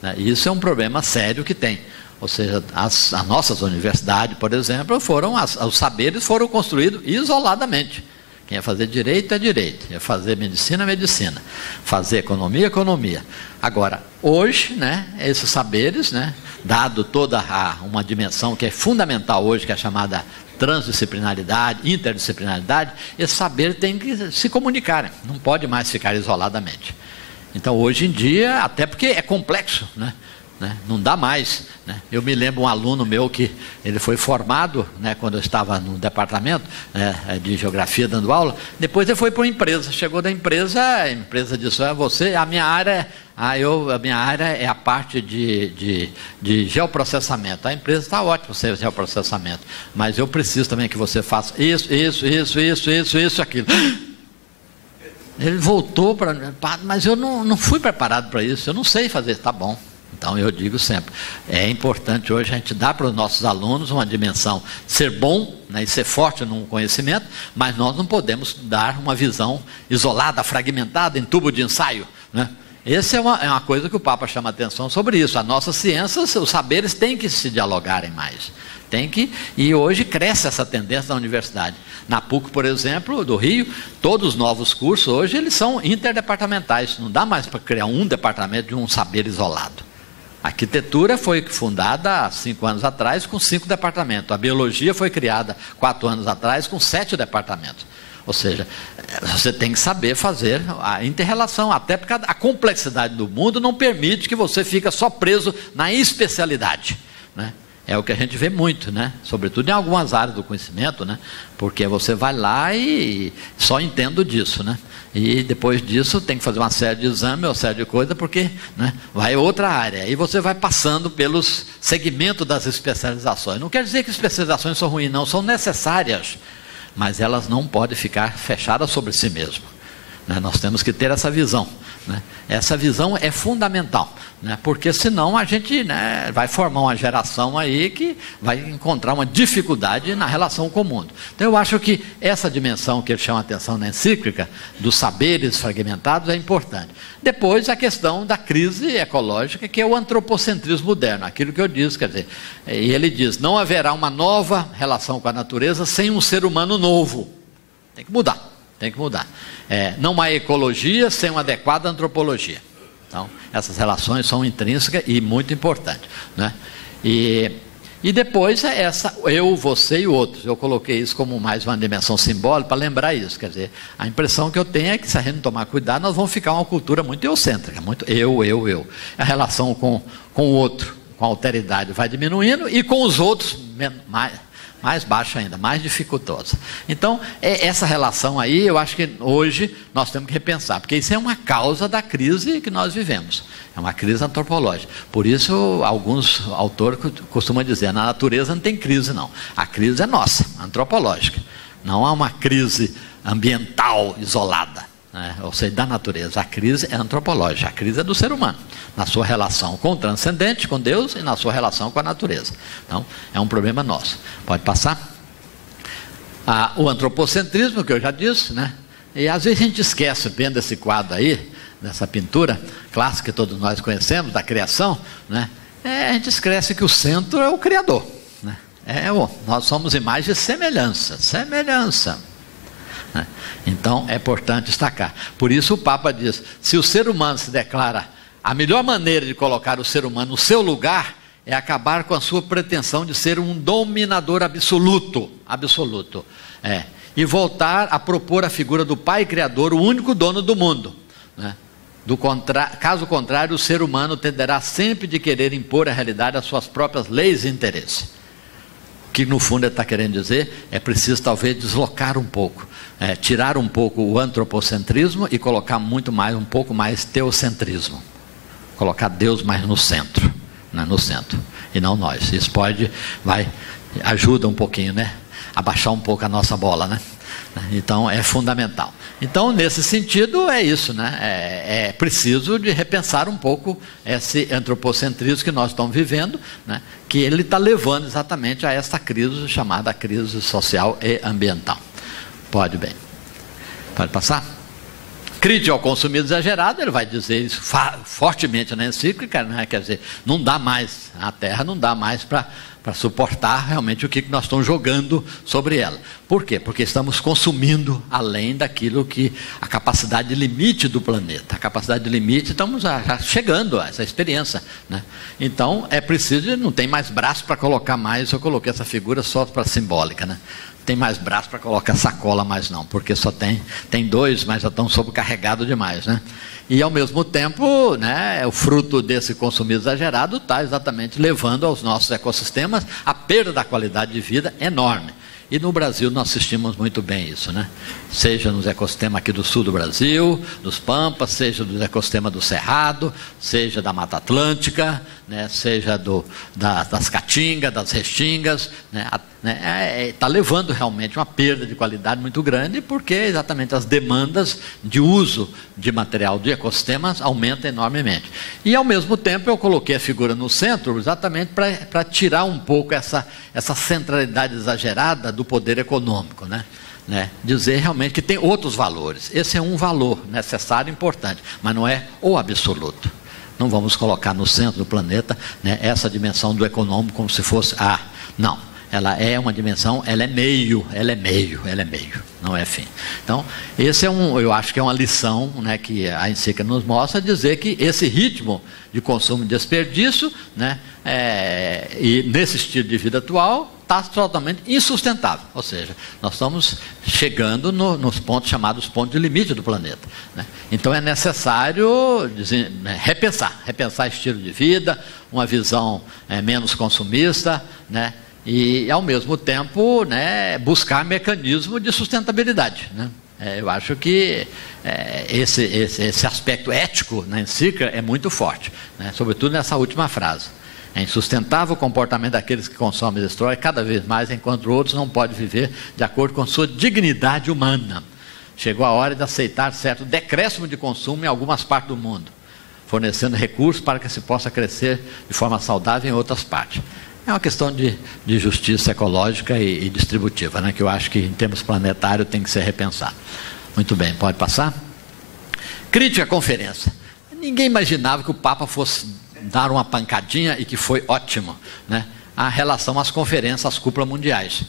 né? E isso é um problema sério que tem. Ou seja, as nossas universidades, por exemplo, os saberes foram construídos isoladamente. Quem ia fazer direito é direito, ia fazer medicina é medicina, fazer economia é economia. Agora, hoje, né, esses saberes, né, dado toda uma dimensão que é fundamental hoje, que é chamada transdisciplinaridade, interdisciplinaridade, esse saber tem que se comunicar, não pode mais ficar isoladamente. Então, hoje em dia, até porque é complexo, né? né? Não dá mais, né? Eu me lembro um aluno meu que ele foi formado, né, quando eu estava no departamento, né, de geografia dando aula. Depois ele foi para uma empresa, chegou da empresa, a empresa disse: a minha área é a parte de geoprocessamento. A empresa está ótima para ser geoprocessamento, mas eu preciso também que você faça isso, aquilo. Ele voltou mas eu não fui preparado para isso, eu não sei fazer. Tá bom. Então eu digo sempre, é importante hoje a gente dar para os nossos alunos uma dimensão, ser bom, né, e ser forte no conhecimento, mas nós não podemos dar uma visão isolada, fragmentada, em tubo de ensaio, né? Essa é uma coisa que o Papa chama atenção sobre isso. A nossa ciência, os saberes têm que se dialogarem mais. E hoje cresce essa tendência na universidade. Na PUC, por exemplo, do Rio, todos os novos cursos hoje eles são interdepartamentais. Não dá mais para criar um departamento de um saber isolado. A arquitetura foi fundada há 5 anos atrás com 5 departamentos. A biologia foi criada 4 anos atrás com 7 departamentos. Ou seja, você tem que saber fazer a inter-relação, até porque a complexidade do mundo não permite que você fique só preso na especialidade, né? É o que a gente vê muito, né? Sobretudo em algumas áreas do conhecimento, né? Porque você vai lá e só entendo disso, né? E depois disso tem que fazer uma série de exames, uma série de coisas, porque, né, vai outra área. E você vai passando pelos segmentos das especializações. Não quer dizer que especializações são ruins, não, são necessárias, mas elas não podem ficar fechadas sobre si mesmas, né? Nós temos que ter essa visão, né? Essa visão é fundamental, né? Porque senão a gente, né, vai formar uma geração aí que vai encontrar uma dificuldade na relação com o mundo. Então eu acho que essa dimensão que ele chama a atenção na encíclica, dos saberes fragmentados, é importante. Depois a questão da crise ecológica, que é o antropocentrismo moderno, aquilo que eu disse, quer dizer, e ele diz: não haverá uma nova relação com a natureza sem um ser humano novo. Tem que mudar. Tem que mudar. Não há ecologia sem uma adequada antropologia. Então, essas relações são intrínsecas e muito importantes, né? E depois eu, você e outros. Eu coloquei isso como mais uma dimensão simbólica para lembrar isso. Quer dizer, a impressão que eu tenho é que, se a gente não tomar cuidado, nós vamos ficar uma cultura muito eocêntrica, muito eu. A relação com o outro, com a alteridade, vai diminuindo, e com os outros mais baixa ainda, mais dificultosa. Então, essa relação aí, eu acho que hoje nós temos que repensar, porque isso é uma causa da crise que nós vivemos. É uma crise antropológica. Por isso, alguns autores costumam dizer: na natureza não tem crise, não. A crise é nossa, antropológica. Não há uma crise ambiental isolada, né? Ou seja, da natureza. A crise é antropológica, a crise é do ser humano, na sua relação com o transcendente, com Deus, e na sua relação com a natureza. Então, é um problema nosso. Pode passar? O antropocentrismo, que eu já disse, né? E às vezes a gente esquece, vendo esse quadro aí, dessa pintura clássica que todos nós conhecemos, da criação, né? A gente esquece que o centro é o Criador, né? Nós somos imagem e semelhança. Então é importante destacar. Por isso o Papa diz: se o ser humano se declara, a melhor maneira de colocar o ser humano no seu lugar é acabar com a sua pretensão de ser um dominador absoluto, e voltar a propor a figura do Pai Criador, o único dono do mundo, né? Caso contrário, o ser humano tenderá sempre de querer impor à realidade as suas próprias leis e interesses. Que no fundo ele está querendo dizer, é preciso talvez deslocar um pouco, tirar um pouco o antropocentrismo e colocar um pouco mais teocentrismo, colocar Deus mais no centro, né? No centro, e não nós. Isso ajuda um pouquinho, né? A baixar um pouco a nossa bola, né? Então é fundamental. Então, nesse sentido, é isso, né? É preciso de repensar um pouco esse antropocentrismo que nós estamos vivendo, né? Que ele está levando exatamente a essa crise chamada crise social e ambiental. Pode passar? Crítica ao consumismo exagerado, ele vai dizer isso fortemente na encíclica, né? Quer dizer, não dá mais, a Terra não dá mais para suportar realmente o que nós estamos jogando sobre ela. Por quê? Porque estamos consumindo além daquilo que a capacidade limite do planeta. A capacidade limite, estamos já chegando a essa experiência, né? Então, é preciso, não tem mais braço para colocar mais, eu coloquei essa figura só para simbólica, né? Tem mais braço para colocar sacola, mais não, porque só tem dois, mas já estão sobrecarregados demais, né? E ao mesmo tempo, né, o fruto desse consumismo exagerado está exatamente levando aos nossos ecossistemas a perda da qualidade de vida enorme. E no Brasil nós assistimos muito bem isso, né? Seja nos ecossistemas aqui do sul do Brasil, dos Pampas, seja do ecossistema do Cerrado, seja da Mata Atlântica, né? Seja das Caatingas, das Restingas, né? Está levando realmente uma perda de qualidade muito grande, porque exatamente as demandas de uso de material de ecossistemas aumentam enormemente. E ao mesmo tempo eu coloquei a figura no centro exatamente para tirar um pouco essa centralidade exagerada do poder econômico, né? Dizer realmente que tem outros valores. Esse é um valor necessário e importante, mas não é o absoluto. Não vamos colocar no centro do planeta, né, essa dimensão do econômico como se fosse não. Ela é uma dimensão, ela é meio, não é fim. Então, esse eu acho que é uma lição, né, que a Encíclica nos mostra, dizer que esse ritmo de consumo e desperdício, né, e nesse estilo de vida atual, está totalmente insustentável. Ou seja, nós estamos chegando nos pontos chamados pontos de limite do planeta, né? Então é necessário repensar estilo de vida, uma visão menos consumista, né? E ao mesmo tempo, né, buscar mecanismo de sustentabilidade, né? Eu acho que esse aspecto ético na encíclica é muito forte, né? Sobretudo nessa última frase. É insustentável o comportamento daqueles que consomem e destroem cada vez mais, enquanto outros não podem viver de acordo com sua dignidade humana. Chegou a hora de aceitar certo decréscimo de consumo em algumas partes do mundo, fornecendo recursos para que se possa crescer de forma saudável em outras partes. É uma questão de justiça ecológica e distributiva, né, que eu acho que em termos planetários tem que ser repensado. Muito bem, pode passar? Crítica à conferência. Ninguém imaginava que o Papa fosse dar uma pancadinha, e que foi ótimo, né, a relação às conferências, às cúpulas mundiais.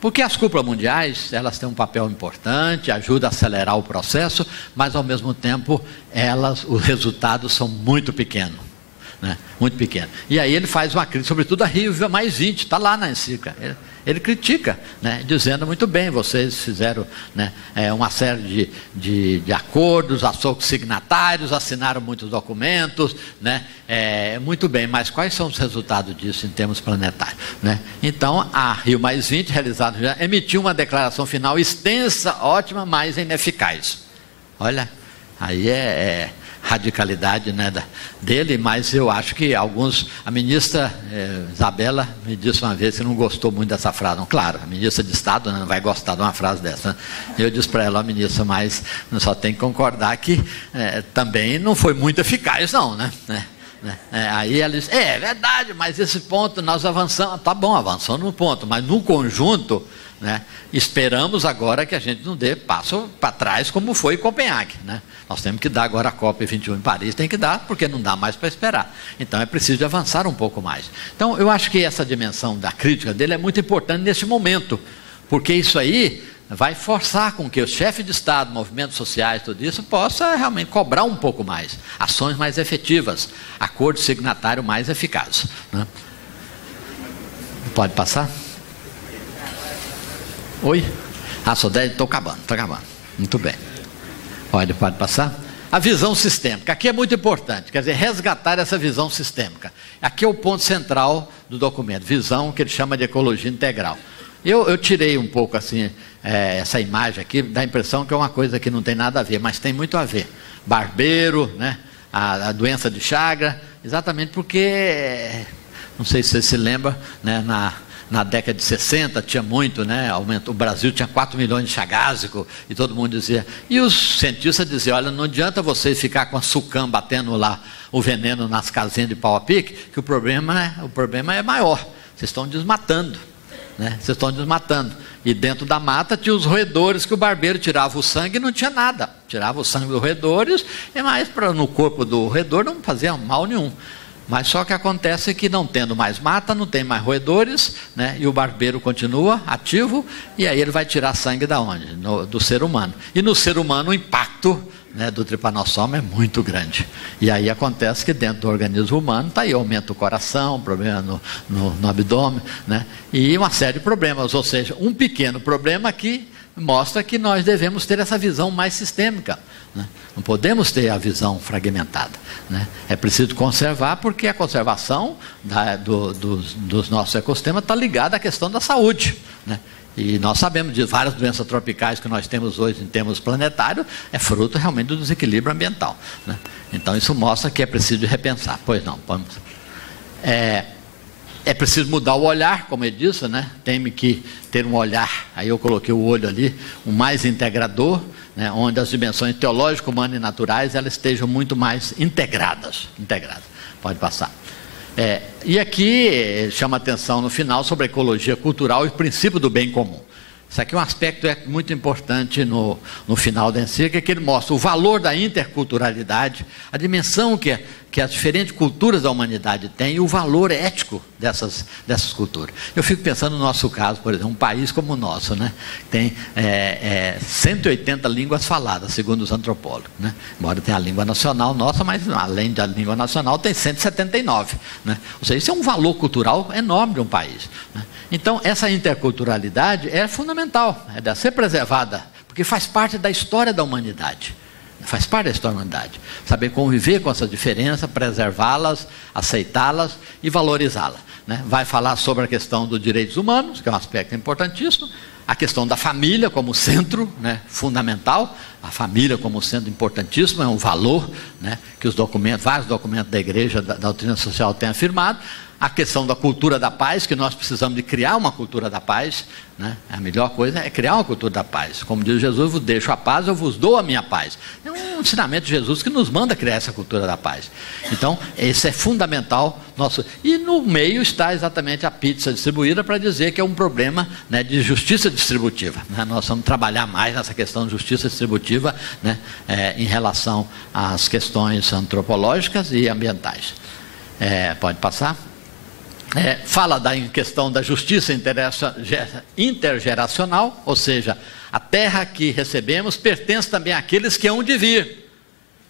Porque as cúpulas mundiais, elas têm um papel importante, ajudam a acelerar o processo, mas ao mesmo tempo, os resultados são muito pequenos. Né? Muito pequeno. E aí ele faz uma crítica, sobretudo a Rio+20, está lá na encíclica. Ele critica, né, dizendo muito bem, vocês fizeram, né, uma série de acordos, são signatários, assinaram muitos documentos, né, muito bem, mas quais são os resultados disso em termos planetários? Né? Então, a Rio+20, realizado já, emitiu uma declaração final extensa, ótima, mas ineficaz. Olha, aí radicalidade, né, dele, mas eu acho que a ministra Isabela me disse uma vez que não gostou muito dessa frase. Não, claro, a ministra de Estado, né, não vai gostar de uma frase dessa, né? Eu disse para ela, ministra, mas só tem que concordar que também não foi muito eficaz, não, né? Aí ela disse, é verdade, mas esse ponto nós avançamos, tá bom, avançamos no ponto, mas no conjunto, né, esperamos agora que a gente não dê passo para trás como foi em Copenhague, né? Nós temos que dar agora a COP21 em Paris, tem que dar, porque não dá mais para esperar. Então é preciso avançar um pouco mais. Então eu acho que essa dimensão da crítica dele é muito importante nesse momento, porque isso aí vai forçar com que o chefe de Estado, movimentos sociais, tudo isso, possa realmente cobrar um pouco mais, ações mais efetivas, acordo signatário mais eficaz, né? Pode passar? Oi? Sou 10, estou acabando. Muito bem. Pode passar? A visão sistêmica. Aqui é muito importante, quer dizer, resgatar essa visão sistêmica. Aqui é o ponto central do documento, visão que ele chama de ecologia integral. Eu tirei um pouco assim, essa imagem aqui, dá a impressão que é uma coisa que não tem nada a ver, mas tem muito a ver. Barbeiro, né? A doença de Chagas, exatamente porque, não sei se você se lembra, né, na década de 60 tinha muito, né, o Brasil tinha 4 milhões de chagásico, e todo mundo dizia, e os cientistas diziam, olha, não adianta você ficar com a sucam batendo lá o veneno nas casinhas de pau a pique, que o problema é maior, vocês estão desmatando, né? Vocês estão desmatando. E dentro da mata tinha os roedores que o barbeiro tirava o sangue e não tinha nada, tirava o sangue dos roedores, mas no corpo do roedor não fazia mal nenhum. Mas só que acontece que não tendo mais mata, não tem mais roedores, né? E o barbeiro continua ativo, e aí ele vai tirar sangue da onde? Do ser humano. E no ser humano o impacto, né, do tripanossoma é muito grande. E aí acontece que dentro do organismo humano está aí, aumenta o coração, problema no abdômen, né? E uma série de problemas, ou seja, um pequeno problema que mostra que nós devemos ter essa visão mais sistêmica, né? Não podemos ter a visão fragmentada, né? É preciso conservar, porque a conservação dos nossos ecossistemas está ligada à questão da saúde, né? E nós sabemos de várias doenças tropicais que nós temos hoje em termos planetários, é fruto realmente do desequilíbrio ambiental, né? Então isso mostra que é preciso repensar. Pois não, vamos. É preciso mudar o olhar, como ele disse, né? Tem que ter um olhar, aí eu coloquei o olho ali, um mais integrador, né? Onde as dimensões teológicas, humanas e naturais, elas estejam muito mais integradas. Pode passar. E aqui chama atenção no final sobre a ecologia cultural e o princípio do bem comum. Isso aqui é um aspecto muito importante no final da encíclica, que ele mostra o valor da interculturalidade, a dimensão que as diferentes culturas da humanidade têm e o valor ético dessas culturas. Eu fico pensando no nosso caso, por exemplo, um país como o nosso, né? Tem 180 línguas faladas, segundo os antropólogos, né? Embora tenha a língua nacional nossa, mas além da língua nacional tem 179, né? Ou seja, isso é um valor cultural enorme de um país, né? Então, essa interculturalidade é fundamental, é de ser preservada, porque faz parte da história da humanidade. Faz parte da história da humanidade. Saber conviver com essa diferença, preservá-las, aceitá-las e valorizá-las, né? Vai falar sobre a questão dos direitos humanos, que é um aspecto importantíssimo, a questão da família como centro, né, fundamental, a família como centro importantíssimo, é um valor, né, que vários documentos da igreja, da doutrina social têm afirmado. A questão da cultura da paz, que nós precisamos de criar uma cultura da paz, né? A melhor coisa é criar uma cultura da paz. Como diz Jesus, eu vos deixo a paz, eu vos dou a minha paz. É um ensinamento de Jesus que nos manda criar essa cultura da paz. Então, esse é fundamental. E no meio está exatamente a pizza distribuída para dizer que é um problema, né, de justiça distributiva, né? Nós vamos trabalhar mais nessa questão de justiça distributiva, né, em relação às questões antropológicas e ambientais. Pode passar? Fala da questão da justiça intergeracional, ou seja, a terra que recebemos pertence também àqueles que hão de vir.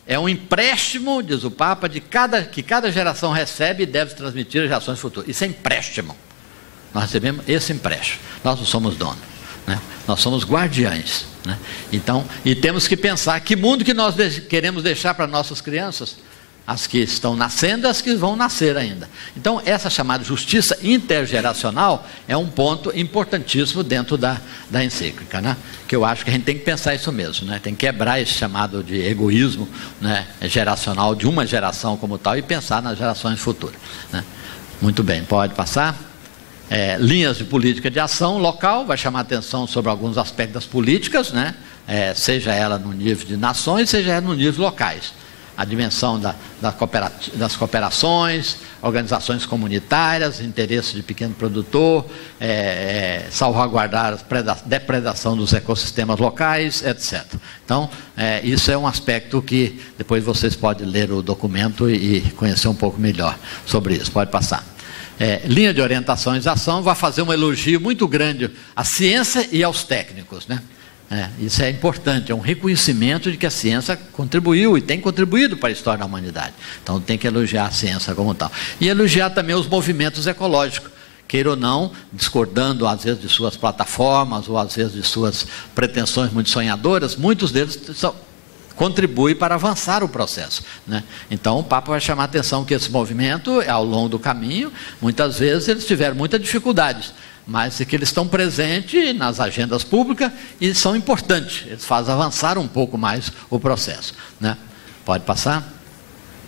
É um empréstimo, diz o Papa, que cada geração recebe e deve transmitir às gerações futuras. Isso é empréstimo. Nós recebemos esse empréstimo. Nós não somos donos, né? Nós somos guardiães, né? Então, e temos que pensar que mundo que nós queremos deixar para nossas crianças, as que estão nascendo e as que vão nascer ainda. Então, essa chamada justiça intergeracional é um ponto importantíssimo dentro da encíclica, né? Que eu acho que a gente tem que pensar isso mesmo, né? Tem que quebrar esse chamado de egoísmo, né, geracional de uma geração como tal e pensar nas gerações futuras, né? Muito bem, pode passar. Linhas de política de ação local, vai chamar atenção sobre alguns aspectos das políticas, né? Seja ela no nível de nações, seja ela no nível locais. A dimensão das cooperações, organizações comunitárias, interesses de pequeno produtor, salvaguardar a depredação dos ecossistemas locais, etc. Então, isso é um aspecto que depois vocês podem ler o documento e conhecer um pouco melhor sobre isso. Pode passar. Linha de orientações de ação vai fazer um elogio muito grande à ciência e aos técnicos, né? Isso é importante, é um reconhecimento de que a ciência contribuiu e tem contribuído para a história da humanidade. Então tem que elogiar a ciência como tal. E elogiar também os movimentos ecológicos, queira ou não, discordando às vezes de suas plataformas ou às vezes de suas pretensões muito sonhadoras, muitos deles contribuem para avançar o processo, né? Então o Papa vai chamar a atenção que esse movimento, ao longo do caminho, muitas vezes eles tiveram muitas dificuldades, mas que eles estão presentes nas agendas públicas e são importantes, eles fazem avançar um pouco mais o processo, né? Pode passar.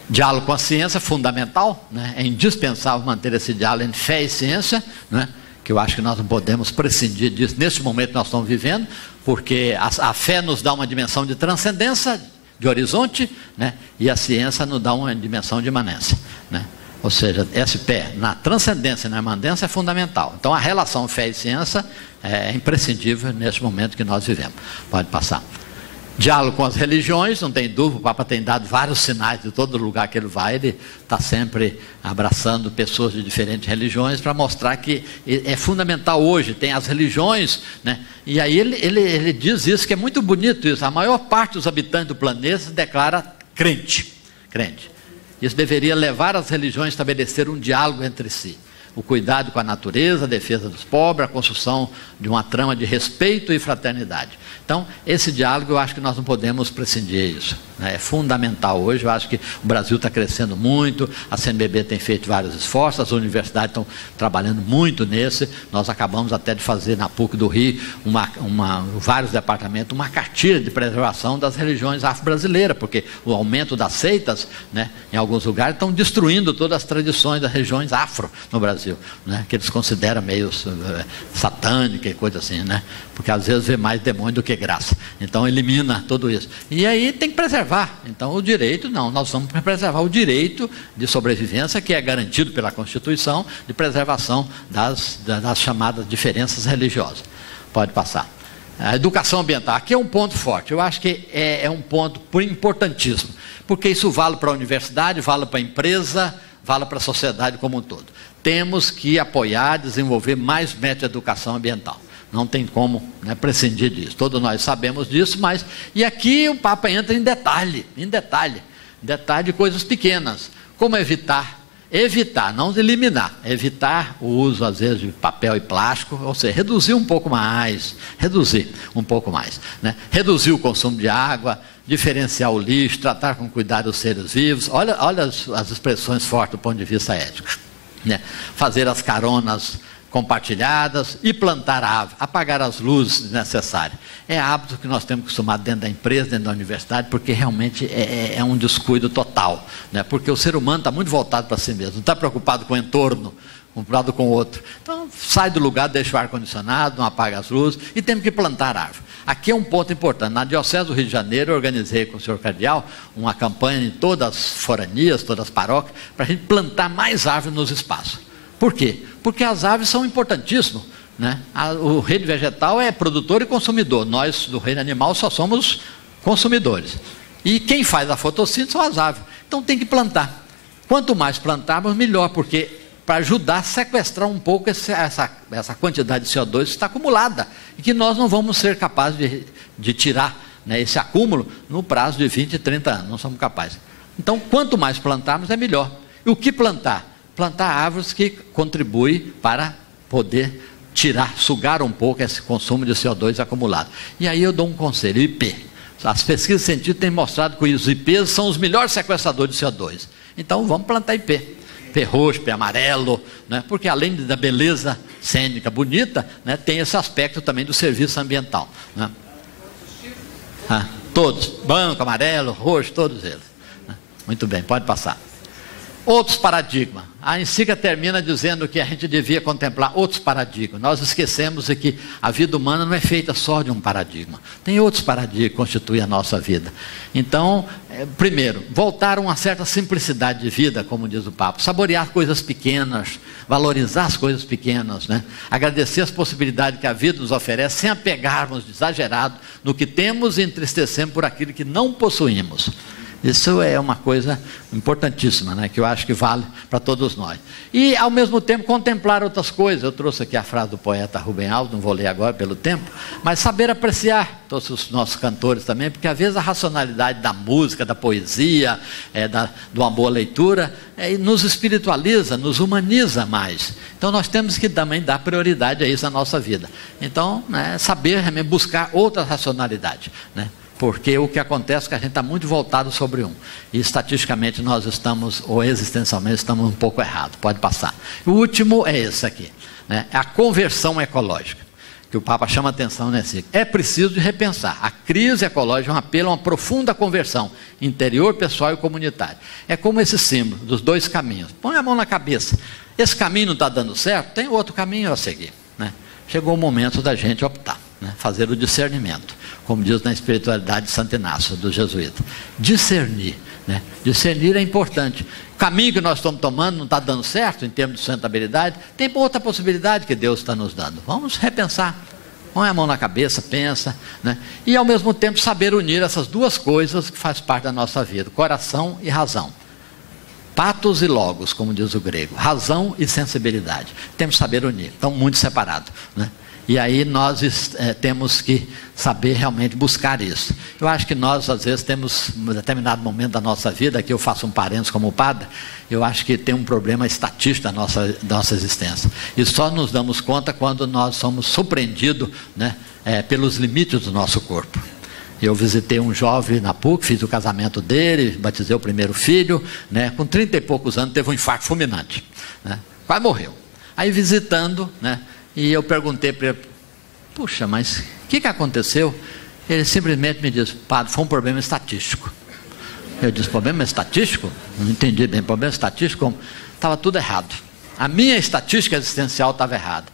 Diálogo com a ciência é fundamental, né? É indispensável manter esse diálogo entre fé e ciência, né? Que eu acho que nós não podemos prescindir disso neste momento que nós estamos vivendo, porque a fé nos dá uma dimensão de transcendência, de horizonte, né? E a ciência nos dá uma dimensão de imanência, né? Ou seja, esse pé na transcendência e na imanência é fundamental. Então, a relação fé e ciência é imprescindível neste momento que nós vivemos. Pode passar. Diálogo com as religiões, não tem dúvida, o Papa tem dado vários sinais de todo lugar que ele vai, ele está sempre abraçando pessoas de diferentes religiões para mostrar que é fundamental hoje, tem as religiões, né? E aí ele diz isso, que é muito bonito isso, a maior parte dos habitantes do planeta se declara crente. Isso deveria levar as religiões a estabelecer um diálogo entre si. O cuidado com a natureza, a defesa dos pobres, a construção de uma trama de respeito e fraternidade. Então, esse diálogo, eu acho que nós não podemos prescindir disso, né? É fundamental hoje, eu acho que o Brasil está crescendo muito, a CNBB tem feito vários esforços, as universidades estão trabalhando muito nesse, nós acabamos até de fazer na PUC do Rio, vários departamentos, uma cartilha de preservação das religiões afro-brasileiras, porque o aumento das seitas, né, em alguns lugares, estão destruindo todas as tradições das regiões afro no Brasil, né, que eles consideram meio satânica e coisa assim, né, porque às vezes vê mais demônio do que graça, então elimina tudo isso, e aí tem que preservar. Então o direito, não, nós vamos preservar o direito de sobrevivência que é garantido pela Constituição, de preservação das chamadas diferenças religiosas. Pode passar. A educação ambiental, aqui é um ponto forte, eu acho que é um ponto importantíssimo, porque isso vale para a universidade, vale para a empresa, vale para a sociedade como um todo. Temos que apoiar, desenvolver mais métodos de educação ambiental. Não tem como, né, prescindir disso. Todos nós sabemos disso, mas... E aqui o Papa entra em detalhe de coisas pequenas. Como evitar, não eliminar, evitar o uso, às vezes, de papel e plástico, ou seja, reduzir um pouco mais, né? Reduzir o consumo de água, diferenciar o lixo, tratar com cuidado os seres vivos. Olha as expressões fortes do ponto de vista ético, né? Fazer as caronas compartilhadas e plantar árvores, apagar as luzes desnecessárias. É hábito que nós temos que tomar dentro da empresa, dentro da universidade, porque realmente é um descuido total, né? Porque o ser humano está muito voltado para si mesmo, não está preocupado com o entorno, preocupado com o outro. Então, sai do lugar, deixa o ar-condicionado, não apaga as luzes, e temos que plantar árvore. Aqui é um ponto importante. Na Diocese do Rio de Janeiro, eu organizei com o senhor cardeal uma campanha em todas as foranias, todas as paróquias, para a gente plantar mais árvores nos espaços. Por quê? Porque as aves são importantíssimas, né? O reino vegetal é produtor e consumidor, nós do reino animal só somos consumidores. E quem faz a fotossíntese são as aves. Então tem que plantar. Quanto mais plantarmos, melhor, porque para ajudar a sequestrar um pouco essa quantidade de CO2 que está acumulada e que nós não vamos ser capazes de tirar, né, esse acúmulo no prazo de 20, 30 anos, não somos capazes. Então, quanto mais plantarmos, é melhor. E o que plantar? Plantar árvores que contribuem para poder sugar um pouco esse consumo de CO2 acumulado. E aí eu dou um conselho, IP. As pesquisas científicas têm mostrado que os IPs são os melhores sequestradores de CO2. Então vamos plantar IP. IP roxo, IP amarelo, né? Porque além da beleza cênica bonita, né, tem esse aspecto também do serviço ambiental, né? Todos, branco, amarelo, roxo, todos eles, né? Muito bem, pode passar. Outros paradigmas. A encíclica termina dizendo que a gente devia contemplar outros paradigmas. Nós esquecemos de que a vida humana não é feita só de um paradigma. Tem outros paradigmas que constituem a nossa vida. Então, primeiro, voltar a uma certa simplicidade de vida, como diz o Papa. Saborear coisas pequenas, valorizar as coisas pequenas, né? Agradecer as possibilidades que a vida nos oferece, sem apegarmos exagerado no que temos e entristecermos por aquilo que não possuímos. Isso é uma coisa importantíssima, né, que eu acho que vale para todos nós. E, ao mesmo tempo, contemplar outras coisas. Eu trouxe aqui a frase do poeta Rubem Alves, não vou ler agora pelo tempo, mas saber apreciar todos os nossos cantores também, porque às vezes a racionalidade da música, da poesia, de uma boa leitura, nos espiritualiza, nos humaniza mais. Então nós temos que também dar prioridade a isso na nossa vida. Então, né, saber realmente buscar outra racionalidade, né? Porque o que acontece é que a gente está muito voltado sobre um. E estatisticamente nós estamos, ou existencialmente, estamos um pouco errados. Pode passar. O último é esse aqui, né? É a conversão ecológica, que o Papa chama atenção nesse. É preciso de repensar. A crise ecológica é um apelo a uma profunda conversão interior, pessoal e comunitária. É como esse símbolo dos dois caminhos. Põe a mão na cabeça. Esse caminho não está dando certo? Tem outro caminho a seguir, né? Chegou o momento da gente optar, né? Fazer o discernimento, como diz na espiritualidade de Santo Inácio, do jesuíta. Discernir, né? Discernir é importante. O caminho que nós estamos tomando não está dando certo em termos de sustentabilidade, tem outra possibilidade que Deus está nos dando. Vamos repensar, põe a mão na cabeça, pensa, né? E ao mesmo tempo saber unir essas duas coisas que faz parte da nossa vida, coração e razão. Patos e logos, como diz o grego, razão e sensibilidade. Temos que saber unir, estão muito separados, né? E aí nós temos que saber realmente buscar isso. Eu acho que nós, às vezes, temos um determinado momento da nossa vida, aqui eu faço um parênteses como padre, eu acho que tem um problema estatístico da nossa existência. E só nos damos conta quando nós somos surpreendidos, né, pelos limites do nosso corpo. Eu visitei um jovem na PUC, fiz o casamento dele, batizei o primeiro filho, né, com 30 e poucos anos teve um infarto fulminante, né, quase morreu. Aí visitando, né, e eu perguntei para ele, puxa, mas o que aconteceu? Ele simplesmente me disse, padre, foi um problema estatístico. Eu disse, problema estatístico? Não entendi bem, problema estatístico? Estava tudo errado. A minha estatística existencial estava errada.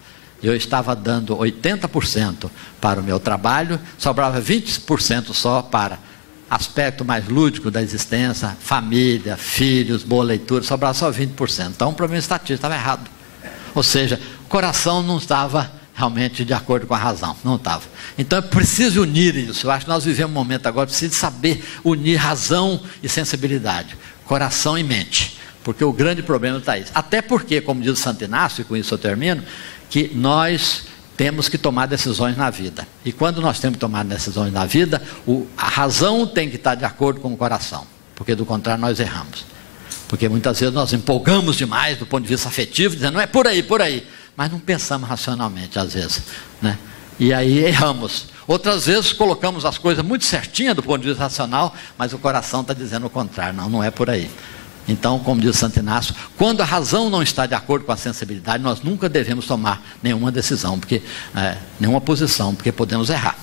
Eu estava dando 80% para o meu trabalho, sobrava 20% só para aspecto mais lúdico da existência, família, filhos, boa leitura, sobrava só 20%. Então o problema estatístico estava errado. Ou seja, o coração não estava realmente de acordo com a razão, não estava. Então é preciso unir isso. Eu acho que nós vivemos um momento agora, preciso saber unir razão e sensibilidade, coração e mente, porque o grande problema está aí. Até porque, como diz Santo Inácio, e com isso eu termino, que nós temos que tomar decisões na vida. E quando nós temos que tomar decisões na vida, a razão tem que estar de acordo com o coração, porque do contrário nós erramos. Porque muitas vezes nós empolgamos demais do ponto de vista afetivo, dizendo, não é por aí, mas não pensamos racionalmente às vezes, né? E aí erramos. Outras vezes colocamos as coisas muito certinhas do ponto de vista racional, mas o coração está dizendo o contrário, não é por aí. Então, como diz Santo Inácio, quando a razão não está de acordo com a sensibilidade, nós nunca devemos tomar nenhuma decisão, nenhuma posição, porque podemos errar.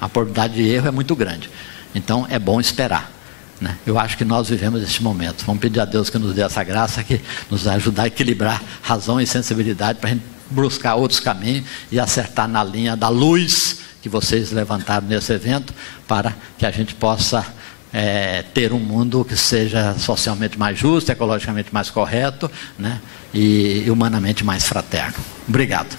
A probabilidade de erro é muito grande. Então, é bom esperar, né? Eu acho que nós vivemos este momento. Vamos pedir a Deus que nos dê essa graça, que nos ajude a equilibrar razão e sensibilidade, para a gente buscar outros caminhos e acertar na linha da luz que vocês levantaram nesse evento, para que a gente possa ter um mundo que seja socialmente mais justo, ecologicamente mais correto, né, e humanamente mais fraterno. Obrigado.